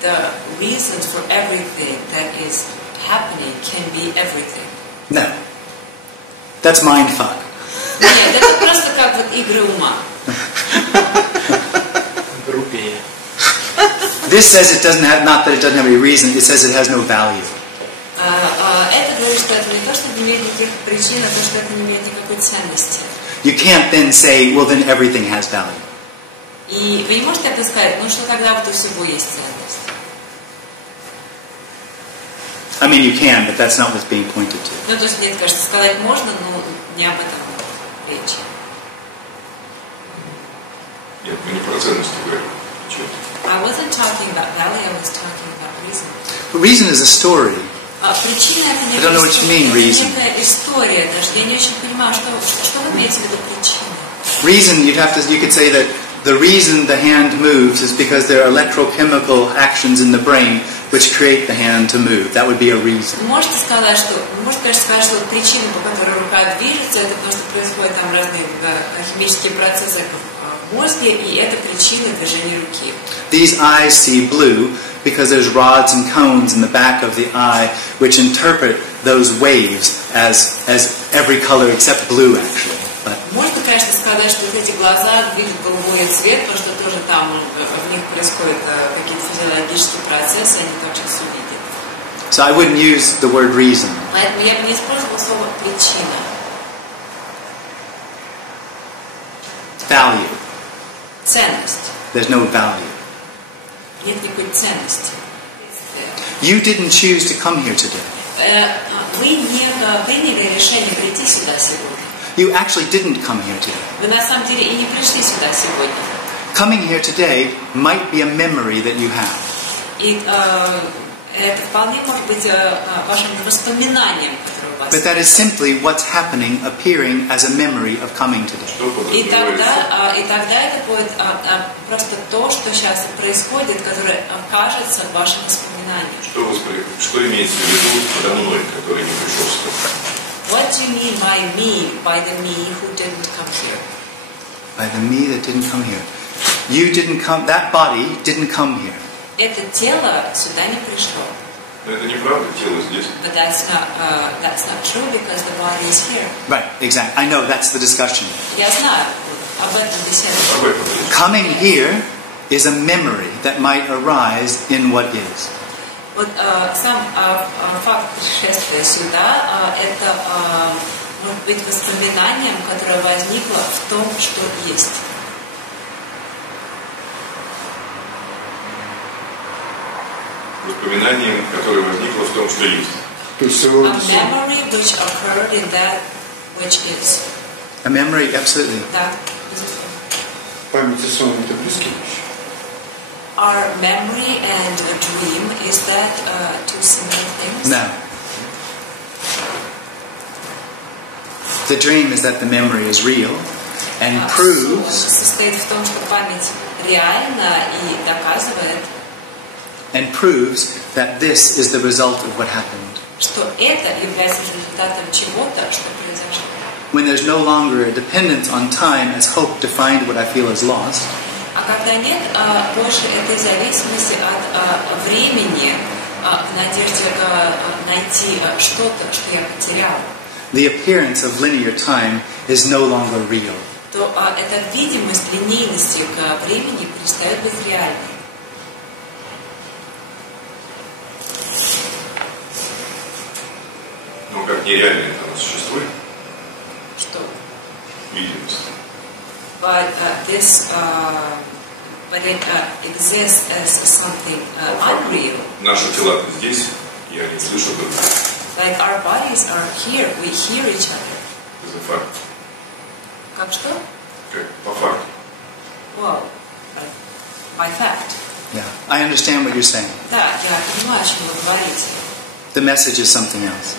the reasons for everything that is happening can be everything. No. That's mindfuck. Нет, это просто как вот игры ума. This says it doesn't have, not that it doesn't have any reason, it says it has no value. Это говорит, что это не то, что не имеет никаких причин, а то, что это не имеет никакой ценности. You can't then say, well, then everything has value. И вы не можете это сказать, ну что тогда вот у всего есть ценность. I mean, you can, but that's not what's being pointed to. Ну, то есть, мне кажется, сказать можно, но не об этом речь. Нет, мы не про ценности говорим. I wasn't talking about value, I was talking about reason. Reason is a story. Причина это I don't know what you mean, reason. некая история, даже я не очень понимаю, что вы имеете в виду причина. Reason, you could say that the reason the hand moves is because there are electrochemical actions in the brain which create the hand to move. That would be a reason. Можете сказать, что причина, по которой рука движется, это потому что происходят там разные химические процессы в мозге, и это причина движения руки. These eyes see blue because there's rods and cones in the back of the eye which interpret those waves as every color except blue, actually. But можно, конечно, сказать, что вот эти глаза видят голубой цвет, потому что тоже там в них происходят какие-то физиологические процессы, они тоже все видят. so I wouldn't use the word reason. Поэтому я бы не использовала слово причина. Value. Ценность. There's no value. Нет никакой ценности. You didn't choose to come here today. Вы не приняли решение прийти сюда сегодня. You actually didn't come here today. Вы на самом деле и не пришли сюда сегодня. Coming here today might be a memory that you have. И это вполне может быть вашим воспоминанием, которое у вас. But that is simply what's happening, appearing as a memory of coming today. И тогда это будет просто то, что сейчас происходит, которое окажется вашим воспоминанием. Что имеется в виду подо мной, который не пришел сюда? What do you mean by the me who didn't come here? By the me that didn't come here. You didn't come, that body didn't come here. Это тело сюда не пришло. Но это неправда, тело здесь. But that's not true because the body is here. Right, exactly. I know, that's the discussion. Я знаю об этом беседе. Coming here is a memory that might arise in what is. Вот сам факт пришествия сюда, это может быть воспоминанием, которое возникло в том, что есть. Воспоминанием, которое возникло в том, что есть. A memory which occurred in that which is. A memory, absolutely. Да. Память и сон — это близкие вещи. Our memory and a dream, is that two similar things? No. The dream is that the memory is real and proves состоит в том, что память реальна и доказывает, that this is the result of what happened. Что это является результатом чего-то, что произошло. When there's no longer a dependence on time as hope to find what I feel is lost. А когда нет больше этой зависимости от времени, в надежде найти что-то, что я потерял, the appearance of linear time is no longer real. То эта видимость линейности к времени перестает быть реальной. Ну, как нереально это существует? Что? Видимость. But it exists as something unreal. Наши тела здесь, я не слышу друг друга. Like our bodies are here, we hear each other. Это факт. Как что? Как по факту. Well, by fact. Yeah, I understand what you're saying. Да, я понимаю, о чем вы говорите. The message is something else.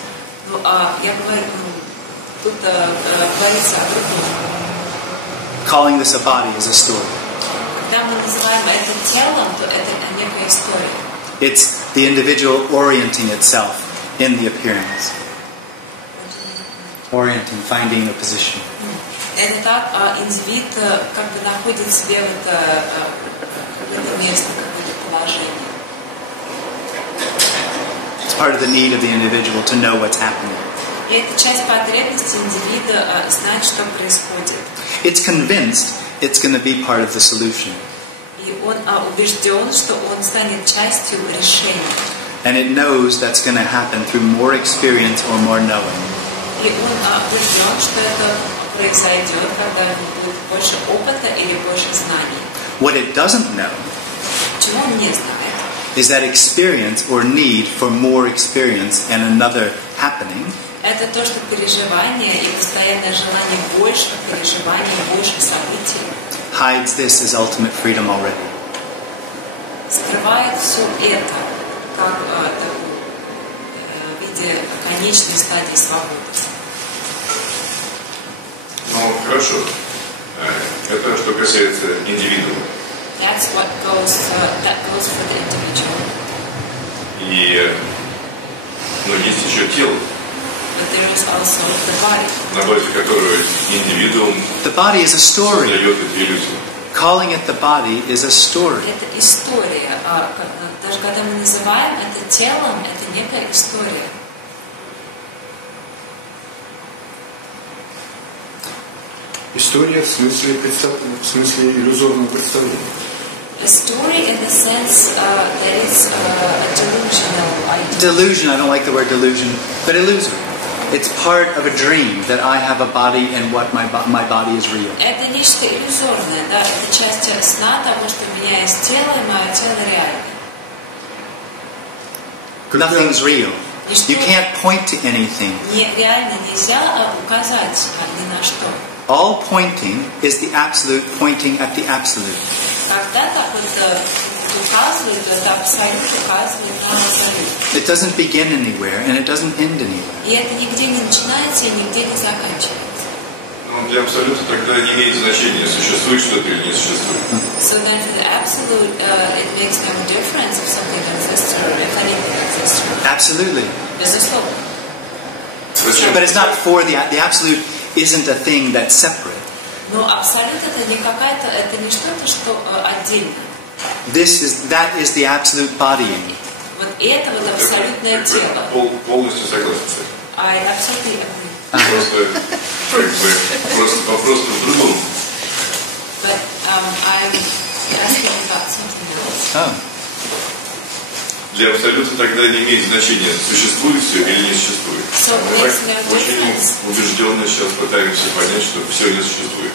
Ну, я говорю, тут говорится о другом. Calling this a body is a story. когда мы называем это телом, то это некая история. It's the individual orienting itself in the appearance. Orienting, finding a position. Это так, индивид как бы находит себе какое-то место, какое-то положение. It's part of the need of the individual to know what's happening. И это часть потребности индивида знать, что происходит. It's convinced it's going to be part of the solution. И он убежден, что он станет частью решения. And it knows that's going to happen through more experience or more knowing. И он убежден, что это произойдет, когда будет больше опыта или больше знаний. What it doesn't know Чего он не знает? is that experience or need for more experience and another happening Это то, что переживание и постоянное желание больше переживаний, больше событий hides this as ultimate freedom already. скрывает все это как в виде конечной стадии свободы. Ну, хорошо. Это что касается индивидуума. That's what goes for the individual. И, но есть еще тело, But there is also the body. на базе которого индивидуум The body is a story. создает эти иллюзии. Calling it the body is a story. Это история. Даже когда мы называем это телом, это некая история. История в смысле иллюзорного представления. A story in the sense that it's a delusional idea. Delusion, I don't like the word delusion, but illusory. It's part of a dream that I have a body and what my body is real. Это нечто иллюзорное, да, это часть сна того, что у меня есть тело, и мое тело реально. Nothing's real. You can't point to anything. Реально нельзя указать ни на что. All pointing is the absolute pointing at the absolute. Когда так вот указывает, это абсолют указывает на абсолют. It doesn't begin anywhere and it doesn't end anywhere. И это нигде не начинается и нигде не заканчивается. Ну, для абсолюта тогда не имеет значения, существует что-то или не существует. So then for the absolute, it makes no difference if something exists or if anything exists. Absolutely. Безусловно. But it's not for the absolute isn't a thing that's separate. Но абсолют это не какая-то, это не что-то, что отдельно. That is the absolute bodying. Вот это вот абсолютное тело. Полностью согласен с этим. I absolutely agree. Просто, как бы, просто вопрос в другом. But I'm asking about something else. Oh. Для абсолюта тогда не имеет значения, существует все или не существует. So Мы makes так no очень difference. убежденно сейчас пытаемся понять, что все не существует.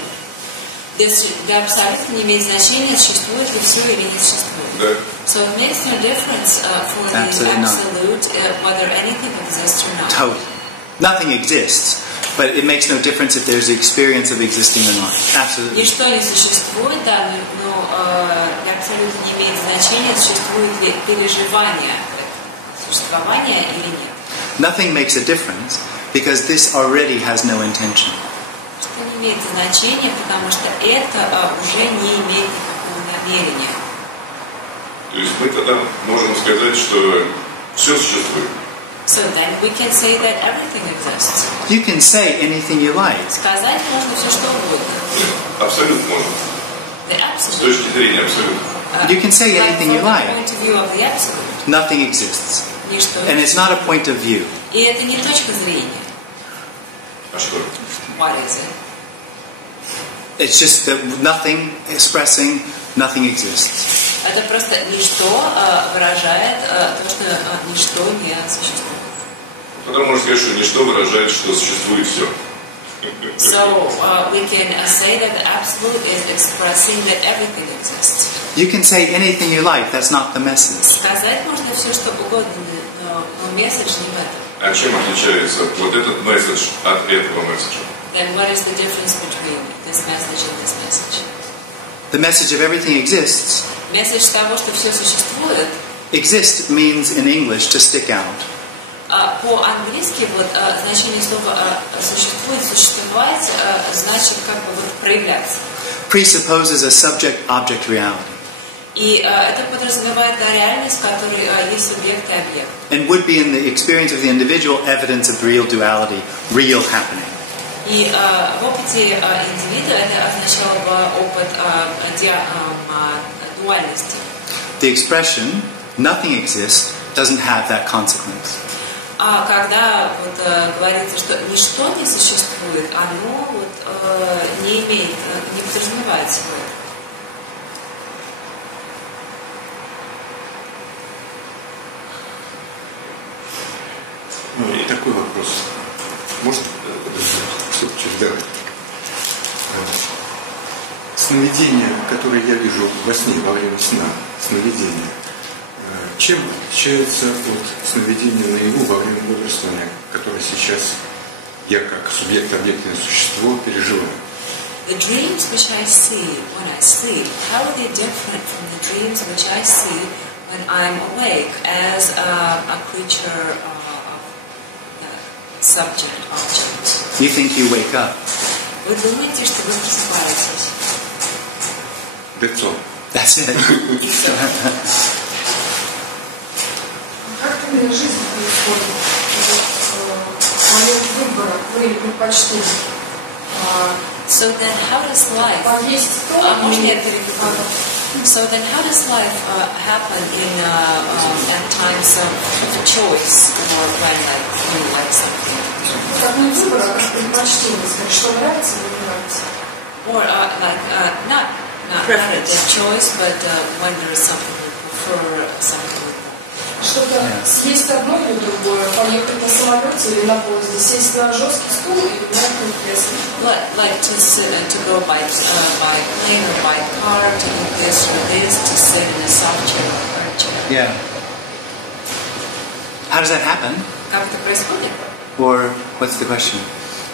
Для абсолюта не имеет значения, существует ли все или не существует. Да. So it makes no difference for the Absolutely not. absolute whether anything exists or not. Totally. Nothing exists, but it makes no difference if there's the experience of existing or not. Absolutely. Ничто не существует, да, но для абсолюта не имеет значения, существует ли переживание существования или нет. Nothing makes a difference because this already has no intention. Что не имеет значения, потому что это уже не имеет никакого намерения. То есть мы тогда можем сказать, что все существует. So then we can say that everything exists. You can say anything you like. Сказать можно все что угодно. Абсолют можно. The С absolute. точки зрения абсолюта. You can say anything you From the like. point of view of the absolute. Nothing exists. Ничто. And it's not a point of view. И это не точка зрения. А что? What is it? It's just that nothing expressing, nothing exists. Это просто ничто выражает то, что ничто не существует. Потом можно сказать, что ничто выражает, что существует все. So we can say that the absolute is expressing that everything exists. You can say anything you like. That's not the message. Сказать можно все, что угодно, но месседж не в этом. А чем отличается вот этот месседж от этого месседжа? Then what is the difference between this message and this message? The message of everything exists. Месседж того, что все существует, Exist means in English to stick out. по-английски вот значение слова существует, существовать значит как бы вот проявляться. presupposes a subject-object reality. И это подразумевает реальность, в которой есть субъект и объект. And would be in the experience of the individual evidence of real duality, real happening. И в опыте индивида это означало бы опыт дуальности. The expression, nothing exists, doesn't have that consequence. А когда вот говорится, что ничто не существует, оно вот не имеет, не подразумевает собой. Ну и такой вопрос. Может, чтобы чередовать? Сновидения, которые я вижу во сне, во время сна, сновидения, чем отличаются от сновидения наяву во время бодрствования, которое сейчас я как субъект-объектное существо переживаю? The dreams which I see when I sleep, how are they different from the dreams which I see when I'm awake as a creature of subject, object? You think you wake up. Вы думаете, что вы просыпаетесь? That's all. That's it. Как именно жизнь происходит? Момент выбора, вы или предпочтения? So then how does life... Можно я переведу? So then how does life happen at times of choice or when you like something? Как не выбор, а как предпочтение. Что нравится, не нравится. Or not preference, choice, but when there is something you prefer, something you Что-то съесть одно или другое, поехать на самолете или на поезде, сесть на жесткий стул или на это кресло. Like to sit and to go by plane or by car, to do this or this, to sit in a soft chair or a chair. Yeah. How does that happen? Как это происходит? Or what's the question?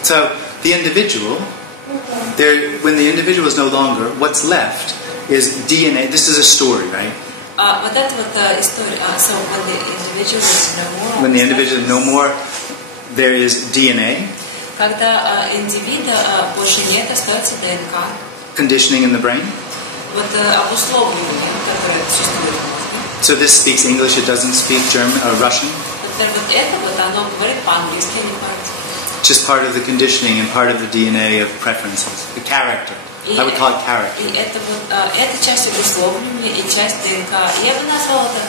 So the individual, when the individual is no longer, what's left is DNA. This is a story, right? Вот эта вот история. So when the individual is no more. When the individual is no more, there is DNA. Когда индивида больше нет, остается ДНК. Conditioning in the brain. Вот обусловливание, которое существует в мозге. So this speaks English. It doesn't speak German or Russian. Вот это вот оно говорит по-английски, не по-русски. Just part of the conditioning and part of the DNA of preferences, the character. I would call it character. И это часть обусловления и часть ДНК. Я бы назвала это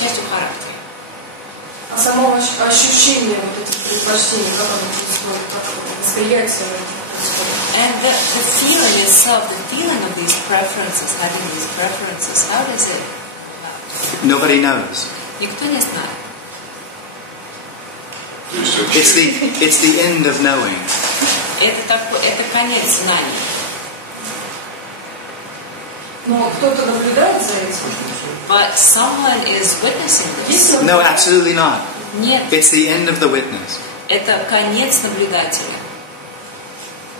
частью характера. А само ощущение вот этих предпочтений, как оно происходит, как восприятие происходит. And the feeling itself, the feeling of these preferences, having these preferences, how does it? Nobody knows. Никто не знает. It's the end of knowing. Это конец знаний. Но кто-то наблюдает за этим? But someone is witnessing this. No, absolutely not. Нет. It's the end of the witness. Это конец наблюдателя.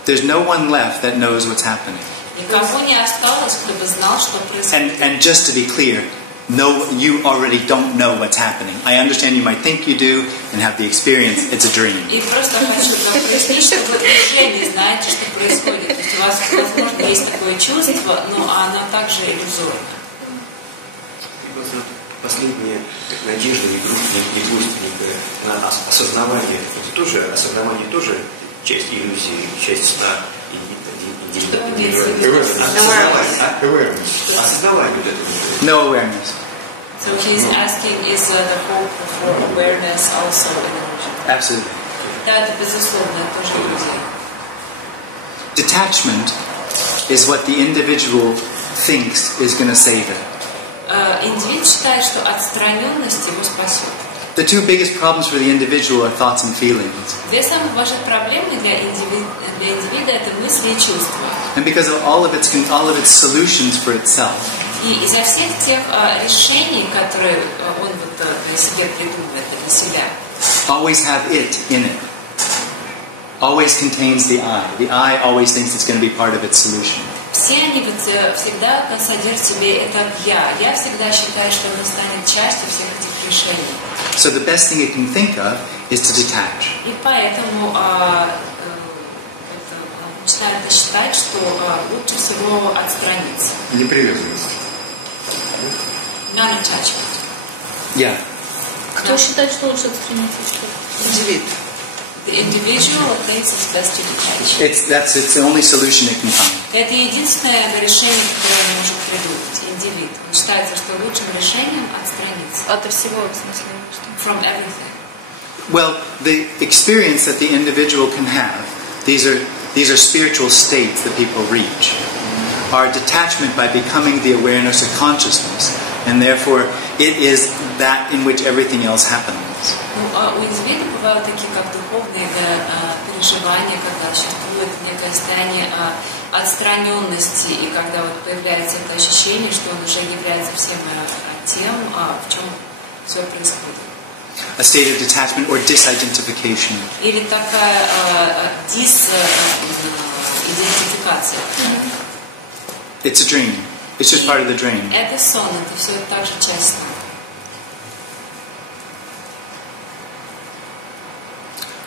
There's no one left that knows what's happening. Никого не осталось, кто бы знал, что происходит. And just to be clear, no, you already don't know what's happening. I understand you might think you do and have the experience. It's a dream. И просто хочу прояснить, что вы уже не знаете, что происходит. То есть у вас, возможно, есть такое чувство, но оно также иллюзорно. Последняя надежда, недвойственника на осознавание. Это тоже, осознавание тоже часть иллюзии, часть сна. Осознавание вот этого. No awareness. So he's asking, is the hope for awareness also an illusion? Absolutely. Да, это безусловно тоже иллюзия. Detachment is what the individual thinks is going to save it. Индивид считает, что отстраненность его спасет. The two biggest problems for the individual are thoughts and feelings. Две самых важных проблемы для индивида это мысли и чувства. And because of all of its solutions for itself. И из-за всех тех решений, которые он вот для себя придумывает для себя. Always have it in it. Always contains the I. The I always thinks it's going to be part of its solution. Все они вот всегда содержат в себе это я. Я всегда считаю, что оно станет частью всех этих решений. So the best thing it can think of is to detach. И поэтому начинает считать, что лучше всего отстраниться. Не привязываться. Non-attachment. Yeah. Кто считает, что лучше отстраниться? Индивид. The individual thinks it's best to detach. It's the only solution it can find. Это единственное решение, которое он может придумать. Индивид. Он считается, что лучшим решением отстраниться. От всего, в смысле, что? From everything. Well, the experience that the individual can have, these are spiritual states that people reach, are detachment by becoming the awareness of consciousness, and therefore it is that in which everything else happens. У индивида бывают такие как духовные переживания, когда существует некое состояние отстраненности, и когда вот появляется это ощущение, что он уже является всем тем, в чем все происходит. A state of detachment or disidentification. Или такая дисидентификация. It's a dream. It's just part of the dream. Это сон, это все так же часть сна.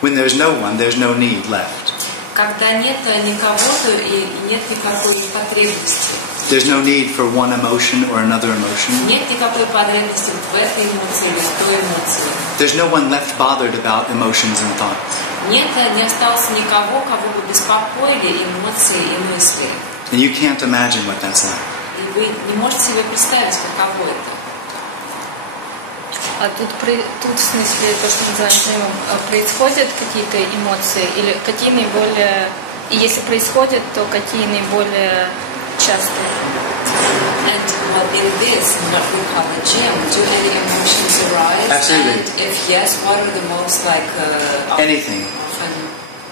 When there's no one, there's no need left. Когда нет никого, то и нет никакой потребности. There's no need for one emotion or another emotion. Нет никакой потребности в этой эмоции или в той эмоции. There's no one left bothered about emotions and thoughts. Нет, не осталось никого, кого бы беспокоили эмоции и мысли. And you can't imagine what that's like. И вы не можете себе представить, каково это. А тут в смысле то, что мы называем джемом, происходят какие-то эмоции или какие наиболее... И если происходят, то какие наиболее частые? And what in this, what we call the gem, do any emotions arise? Absolutely. And if yes, what are the most like... Anything. Often?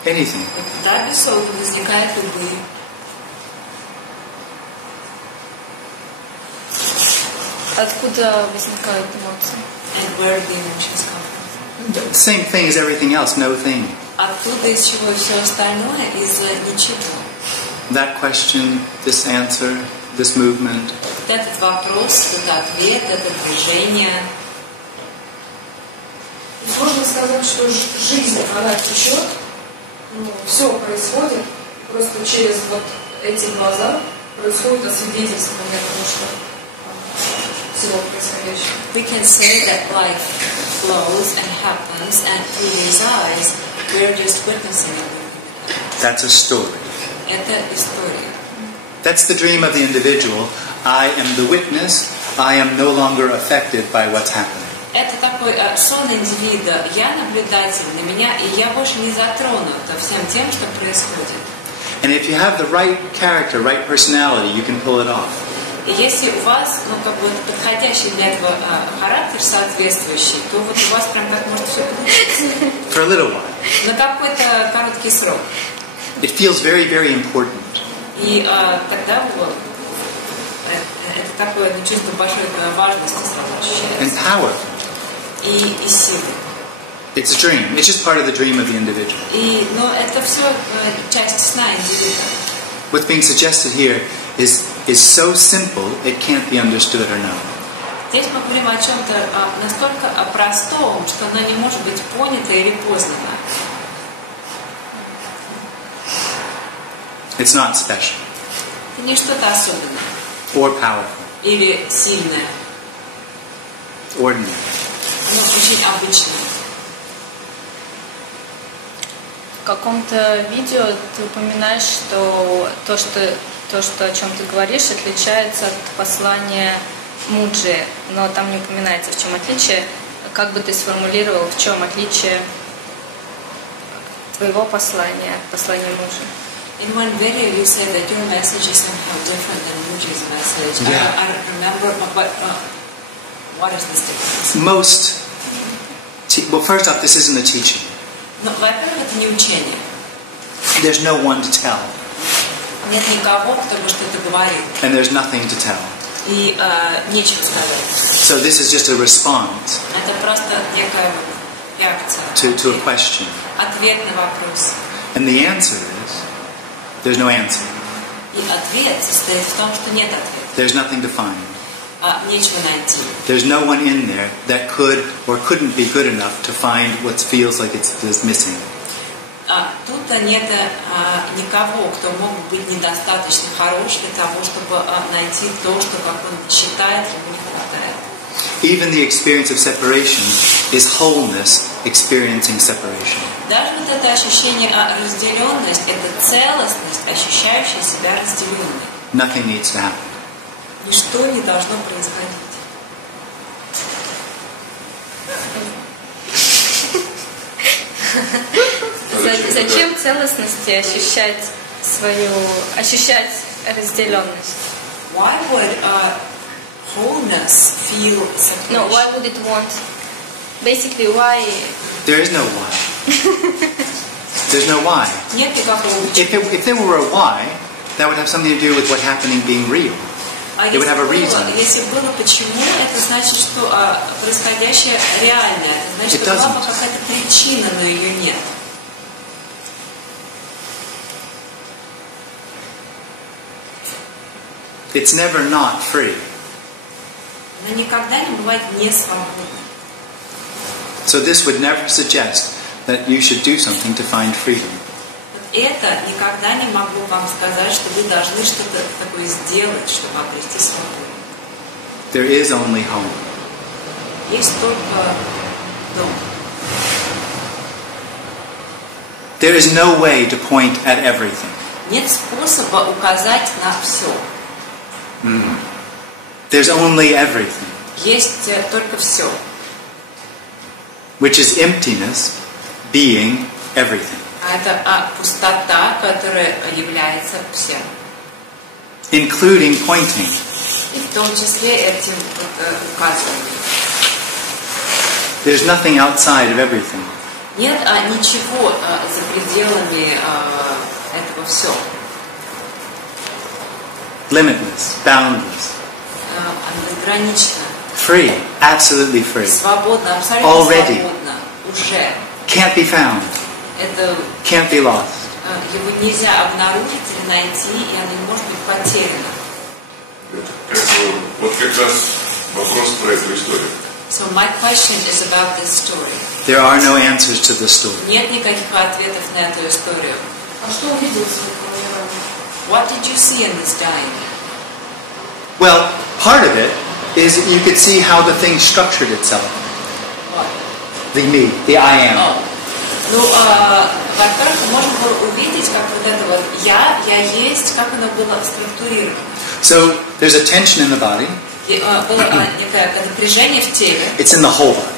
Anything. Да, безусловно, возникают любые. Откуда возникают эмоции? And where the emotions come from? Same thing as everything else, no thing. Оттуда из чего все остальное, из ничего. That question, this answer, this movement. Этот вопрос, этот ответ, это движение. Можно сказать, что жизнь, она течет, все происходит, просто через вот эти глаза происходит освидетельствование того, что всего происходящего. We can say that life flows and happens, and through these eyes, we're just witnessing it. That's a story. Это история. That's the dream of the individual. I am the witness. I am no longer affected by what's happening. Это такой сон индивида. Я наблюдатель на меня, и я больше не затронута всем тем, что происходит. And if you have the right character, right personality, you can pull it off. И если у вас, подходящий для этого характер соответствующий, то вот у вас прям так может все получиться. For a little while. На какой-то короткий срок. It feels very, very important. И тогда вот это такое чувство большой важности сразу ощущается. And power. И силы. It's a dream. It's just part of the dream of the individual. Но это все часть сна индивида. What's being suggested here is so simple it can't be understood or known. Здесь мы говорим о чем-то настолько простом, что оно не может быть понято или познано. It's not special. Это не что-то особенное. Or powerful. Или сильное. Ordinary. Оно очень обычное. В каком-то видео ты упоминаешь, что то, о чем ты говоришь, отличается от послания Муджи, но там не упоминается, в чем отличие. Как бы ты сформулировал, в чем отличие твоего послания от послания Муджи? In one video you said that your message is somehow different than Mujji's message. Yeah. I don't remember, but what is this difference? Well, first off, this isn't a teaching. Ну, во-первых, это не учение. There's no one to tell. Нет никого, кто бы что-то говорил. And there's nothing to tell. И нечего сказать. So this is just a response Это просто некая реакция. to a question. Ответ на вопрос. And the answer is, there's no answer. И ответ состоит в том, что нет ответа. There's nothing to find. Нечего найти. There's no one in there that could or couldn't be good enough to find what feels like it's missing. тут нет никого, кто мог быть недостаточно хорош для того, чтобы найти то, что, как он считает, ему не хватает. Even the experience of separation is wholeness experiencing separation. Даже вот это ощущение разделенности, это целостность, ощущающая себя разделенной. Nothing needs to happen. Ничто не должно происходить. Зачем целостности ощущать разделенность? Why would wholeness feel separation? No, why would it want? Basically, why? There is no why. There's no why. Нет никакого. If there were a why, that would have something to do with what happening being real. It would have a reason. Если было почему, это значит, что происходящее реальное. Это значит, что была какая-то причина, но ее нет. It's never not free. Она никогда не бывает не свободной. So this would never suggest that you should do something to find freedom. Это никогда не могло вам сказать, что вы должны что-то такое сделать, чтобы обрести свободу. There is only home. Есть только дом. There is no way to point at everything. Нет способа указать на все. There's only everything. Есть только все. Which is emptiness, being everything. А это пустота, которая является всем. Including pointing. И в том числе этим указыванием. There's nothing outside of everything. Нет ничего за пределами этого все. Limitless, boundless. Безгранично. Free, absolutely free. Свободно, абсолютно Already. свободно. Уже. Can't be found. Это Can't be lost. его нельзя обнаружить или найти, и оно не может быть потеряно. Вот как раз вопрос про эту историю. So my question is about this story. There are no answers to the story. Нет никаких ответов на эту историю. А что увидел свой умирание? What did you see in this dying? Well, part of it is you could see how the thing structured itself. What? The me, the I am. Ну, во-первых, можно было увидеть, как вот это вот я есть, как оно было структурировано. So there's a tension in the body. Было некое напряжение в теле. It's in the whole body.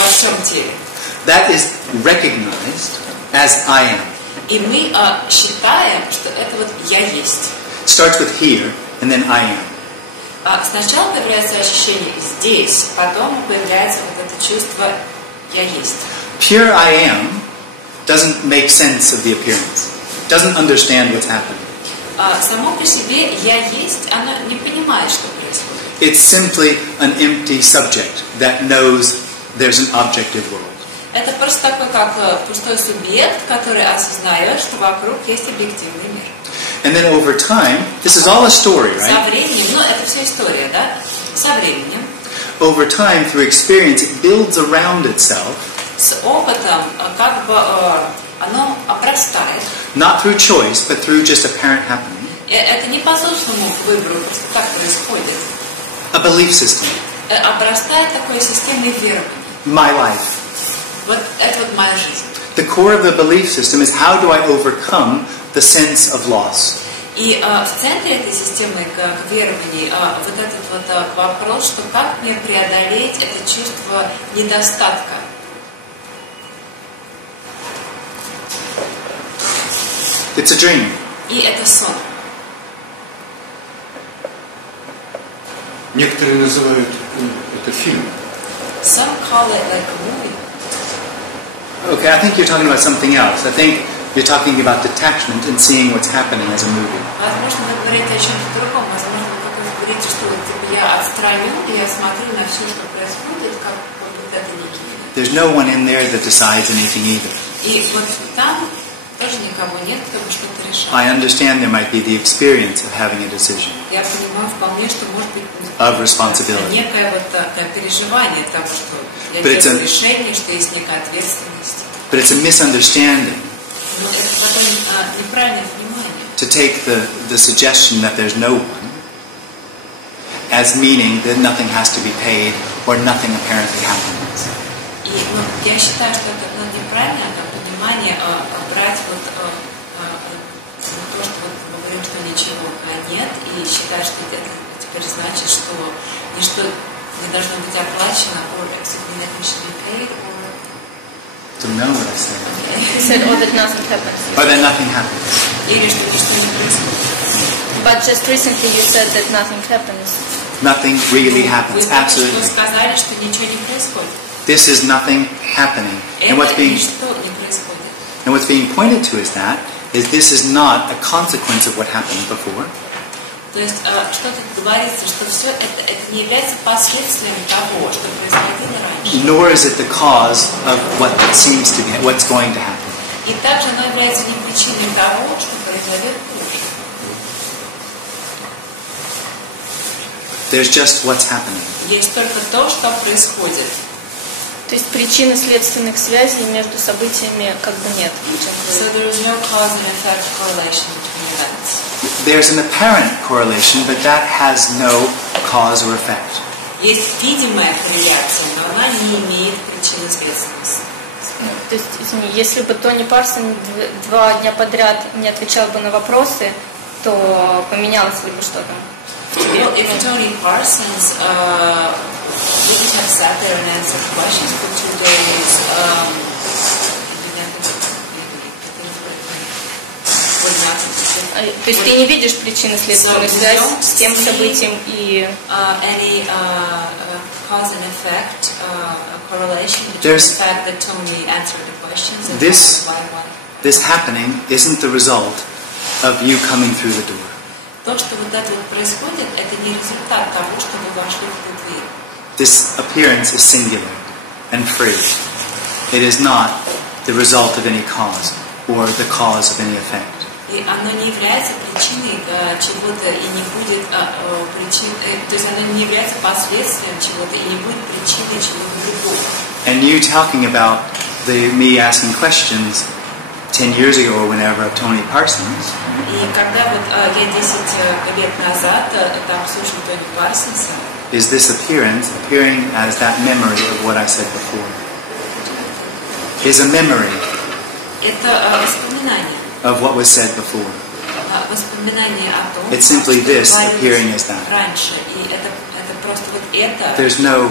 Во всем теле. That is recognized as I am. И мы считаем, что это вот я есть. It starts with here, and then I am. Сначала появляется ощущение здесь, потом появляется вот это чувство я есть. Pure I am doesn't make sense of the appearance. Doesn't understand what's happening. Само по себе я есть, оно не понимает, что происходит. It's simply an empty subject that knows there's an objective world. Это просто такой, как пустой субъект, который осознает, что вокруг есть объективный мир. And then over time, this is all a story, Со right? временем, ну это вся история, да? Со временем, Over time, through experience, it builds around itself, с опытом, как бы оно обрастает. not through choice, but through just apparent happening. Это не по собственному выбору, просто так происходит. A belief system. Обрастает такой системой верований. My life. Вот это вот моя жизнь. The core of the belief system is how do I overcome the sense of loss? И в центре этой системы верований вот этот вот вопрос, что как мне преодолеть это чувство недостатка. It's a dream. И это сон. Некоторые называют это фильм. Some call it like a movie. Okay, I think you're talking about something else. I think you're talking about detachment and seeing what's happening as a movie. Возможно, вы говорите о чем-то другом. Возможно, вы говорите, что типа, я отстранен, и я смотрю на все, что происходит, как будто это некий мир. There's no one in there that decides anything either. И вот там тоже никого нет, кто бы что-то решал. I understand there might be the experience of having a decision, Я понимаю вполне, что может быть of responsibility. некое вот такое переживание того, что я But it's делаю a- решение, что есть некая ответственность. But it's a misunderstanding Но это такое неправильное понимание. To take the suggestion that there's no one as meaning that nothing has to be paid or nothing apparently happens. И я считаю, что это неправильное понимание брать вот то, что вот мы говорим, что ничего нет, и считать, что это теперь значит, что ничто не должно быть оплачено, or nothing should be paid, or... Don't know what I said. He said, oh, that nothing happens. Or that nothing happens. Или что ничто не происходит. But just recently you said that nothing happens. Nothing really happens. Absolutely. Вы сказали, что ничего не происходит. This is nothing happening. And what's being pointed to is this is not a consequence of what happened before. То есть, что тут говорится, что все это не является последствием того, что происходило раньше. Nor is it the cause of what seems to be, what's going to happen. И также оно является не причиной того, что произойдет позже. There's just what's happening. Есть только то, что происходит. То есть причинно-следственных связей между событиями как бы нет. So there is no cause and effect correlation between events. There's an apparent correlation, but that has no cause or effect. Есть видимая корреляция, но она не имеет причинно-следственности. То есть, извини, если бы Тони Парсон 2 дня подряд не отвечал бы на вопросы, то поменялось ли бы что-то? Well, if Tony Parsons didn't have sat there and answered questions for 2 days, то есть ты не видишь причинно-следственную связь с тем событием и... any cause and effect correlation between the fact that Tony answered the questions and this happening isn't the result of you coming through the door. То, что вот это вот происходит, это не результат того, что вы вошли в эту дверь. This appearance is singular and free. It is not the result of any cause or the cause of any effect. И оно не является причиной чего-то и не будет то есть оно не является последствием чего-то и не будет причиной чего-то другого. And you talking about me asking questions 10 years ago or whenever of Tony Parsons. И когда вот я 10 лет назад там слушал Тони Парсонса, is this appearing as that memory of what I said before? Is a memory это воспоминание of what was said before. Воспоминание о том, it's simply this appearing as that. Раньше, и это просто вот это. There's no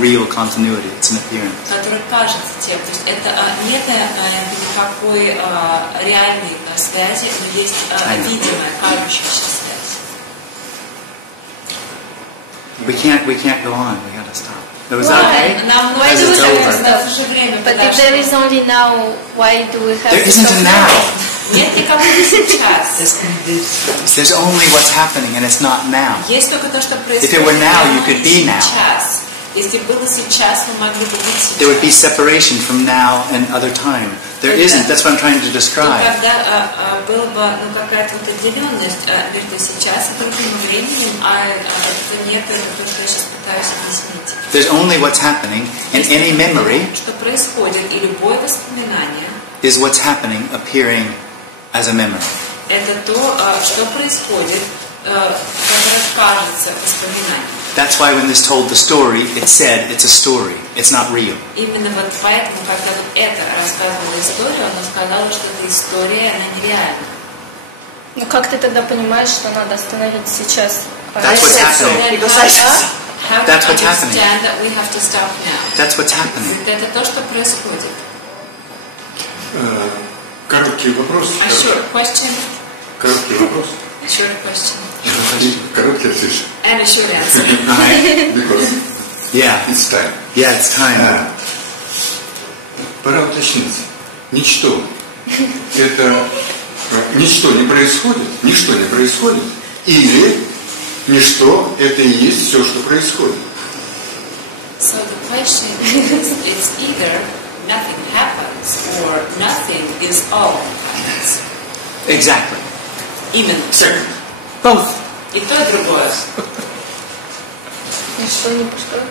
real continuity. It's an appearance. Который кажется тем, то есть это нет никакой реальной связи, но есть видимая, кажущаяся связь. We can't go on. We gotta stop. Was why? that okay? Why do we have But if there is only now, why do we have There isn't a now. Нет никакого сейчас. There's only what's happening, and it's not now. Есть только то, что происходит. If it were now, you could be now. Если было сейчас, мы могли бы быть сейчас. There would be separation from now and other time. There isn't. That's what I'm trying to describe. Когда была бы какая-то вот отделенность между сейчас и другим временем, а это нет, это то, что я сейчас пытаюсь объяснить. There's only what's happening, and any memory что происходит, и любое воспоминание is what's happening appearing as a memory. Это то, что происходит, которое кажется воспоминанием. That's why when this told the story, it said it's a story. It's not real. Именно вот поэтому, когда вот это рассказывала историю, она сказала, что эта история, она нереальна. Ну как ты тогда понимаешь, что надо остановить сейчас? That's what's happening. That's what's happening. That we have to stop now. That's what's happening. Это то, что происходит. Короткий вопрос. A short question. Короткий вопрос. A short question. Короткий ответ. And a short answer. Because it's time. Yeah, it's time. Пора уточнить. Ничто. Это ничто не происходит, ничто не происходит, или ничто это и есть все, что происходит. So the question is, it's either nothing happens or nothing is all that happens. Exactly. Именно. Both. И то, и другое. Ничто не происходит.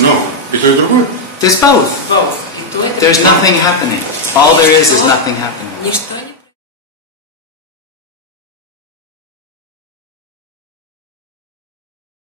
No, и то, и другое. There's both. Both. И то, и другое. There's nothing happening. All there is nothing happening. Ничто не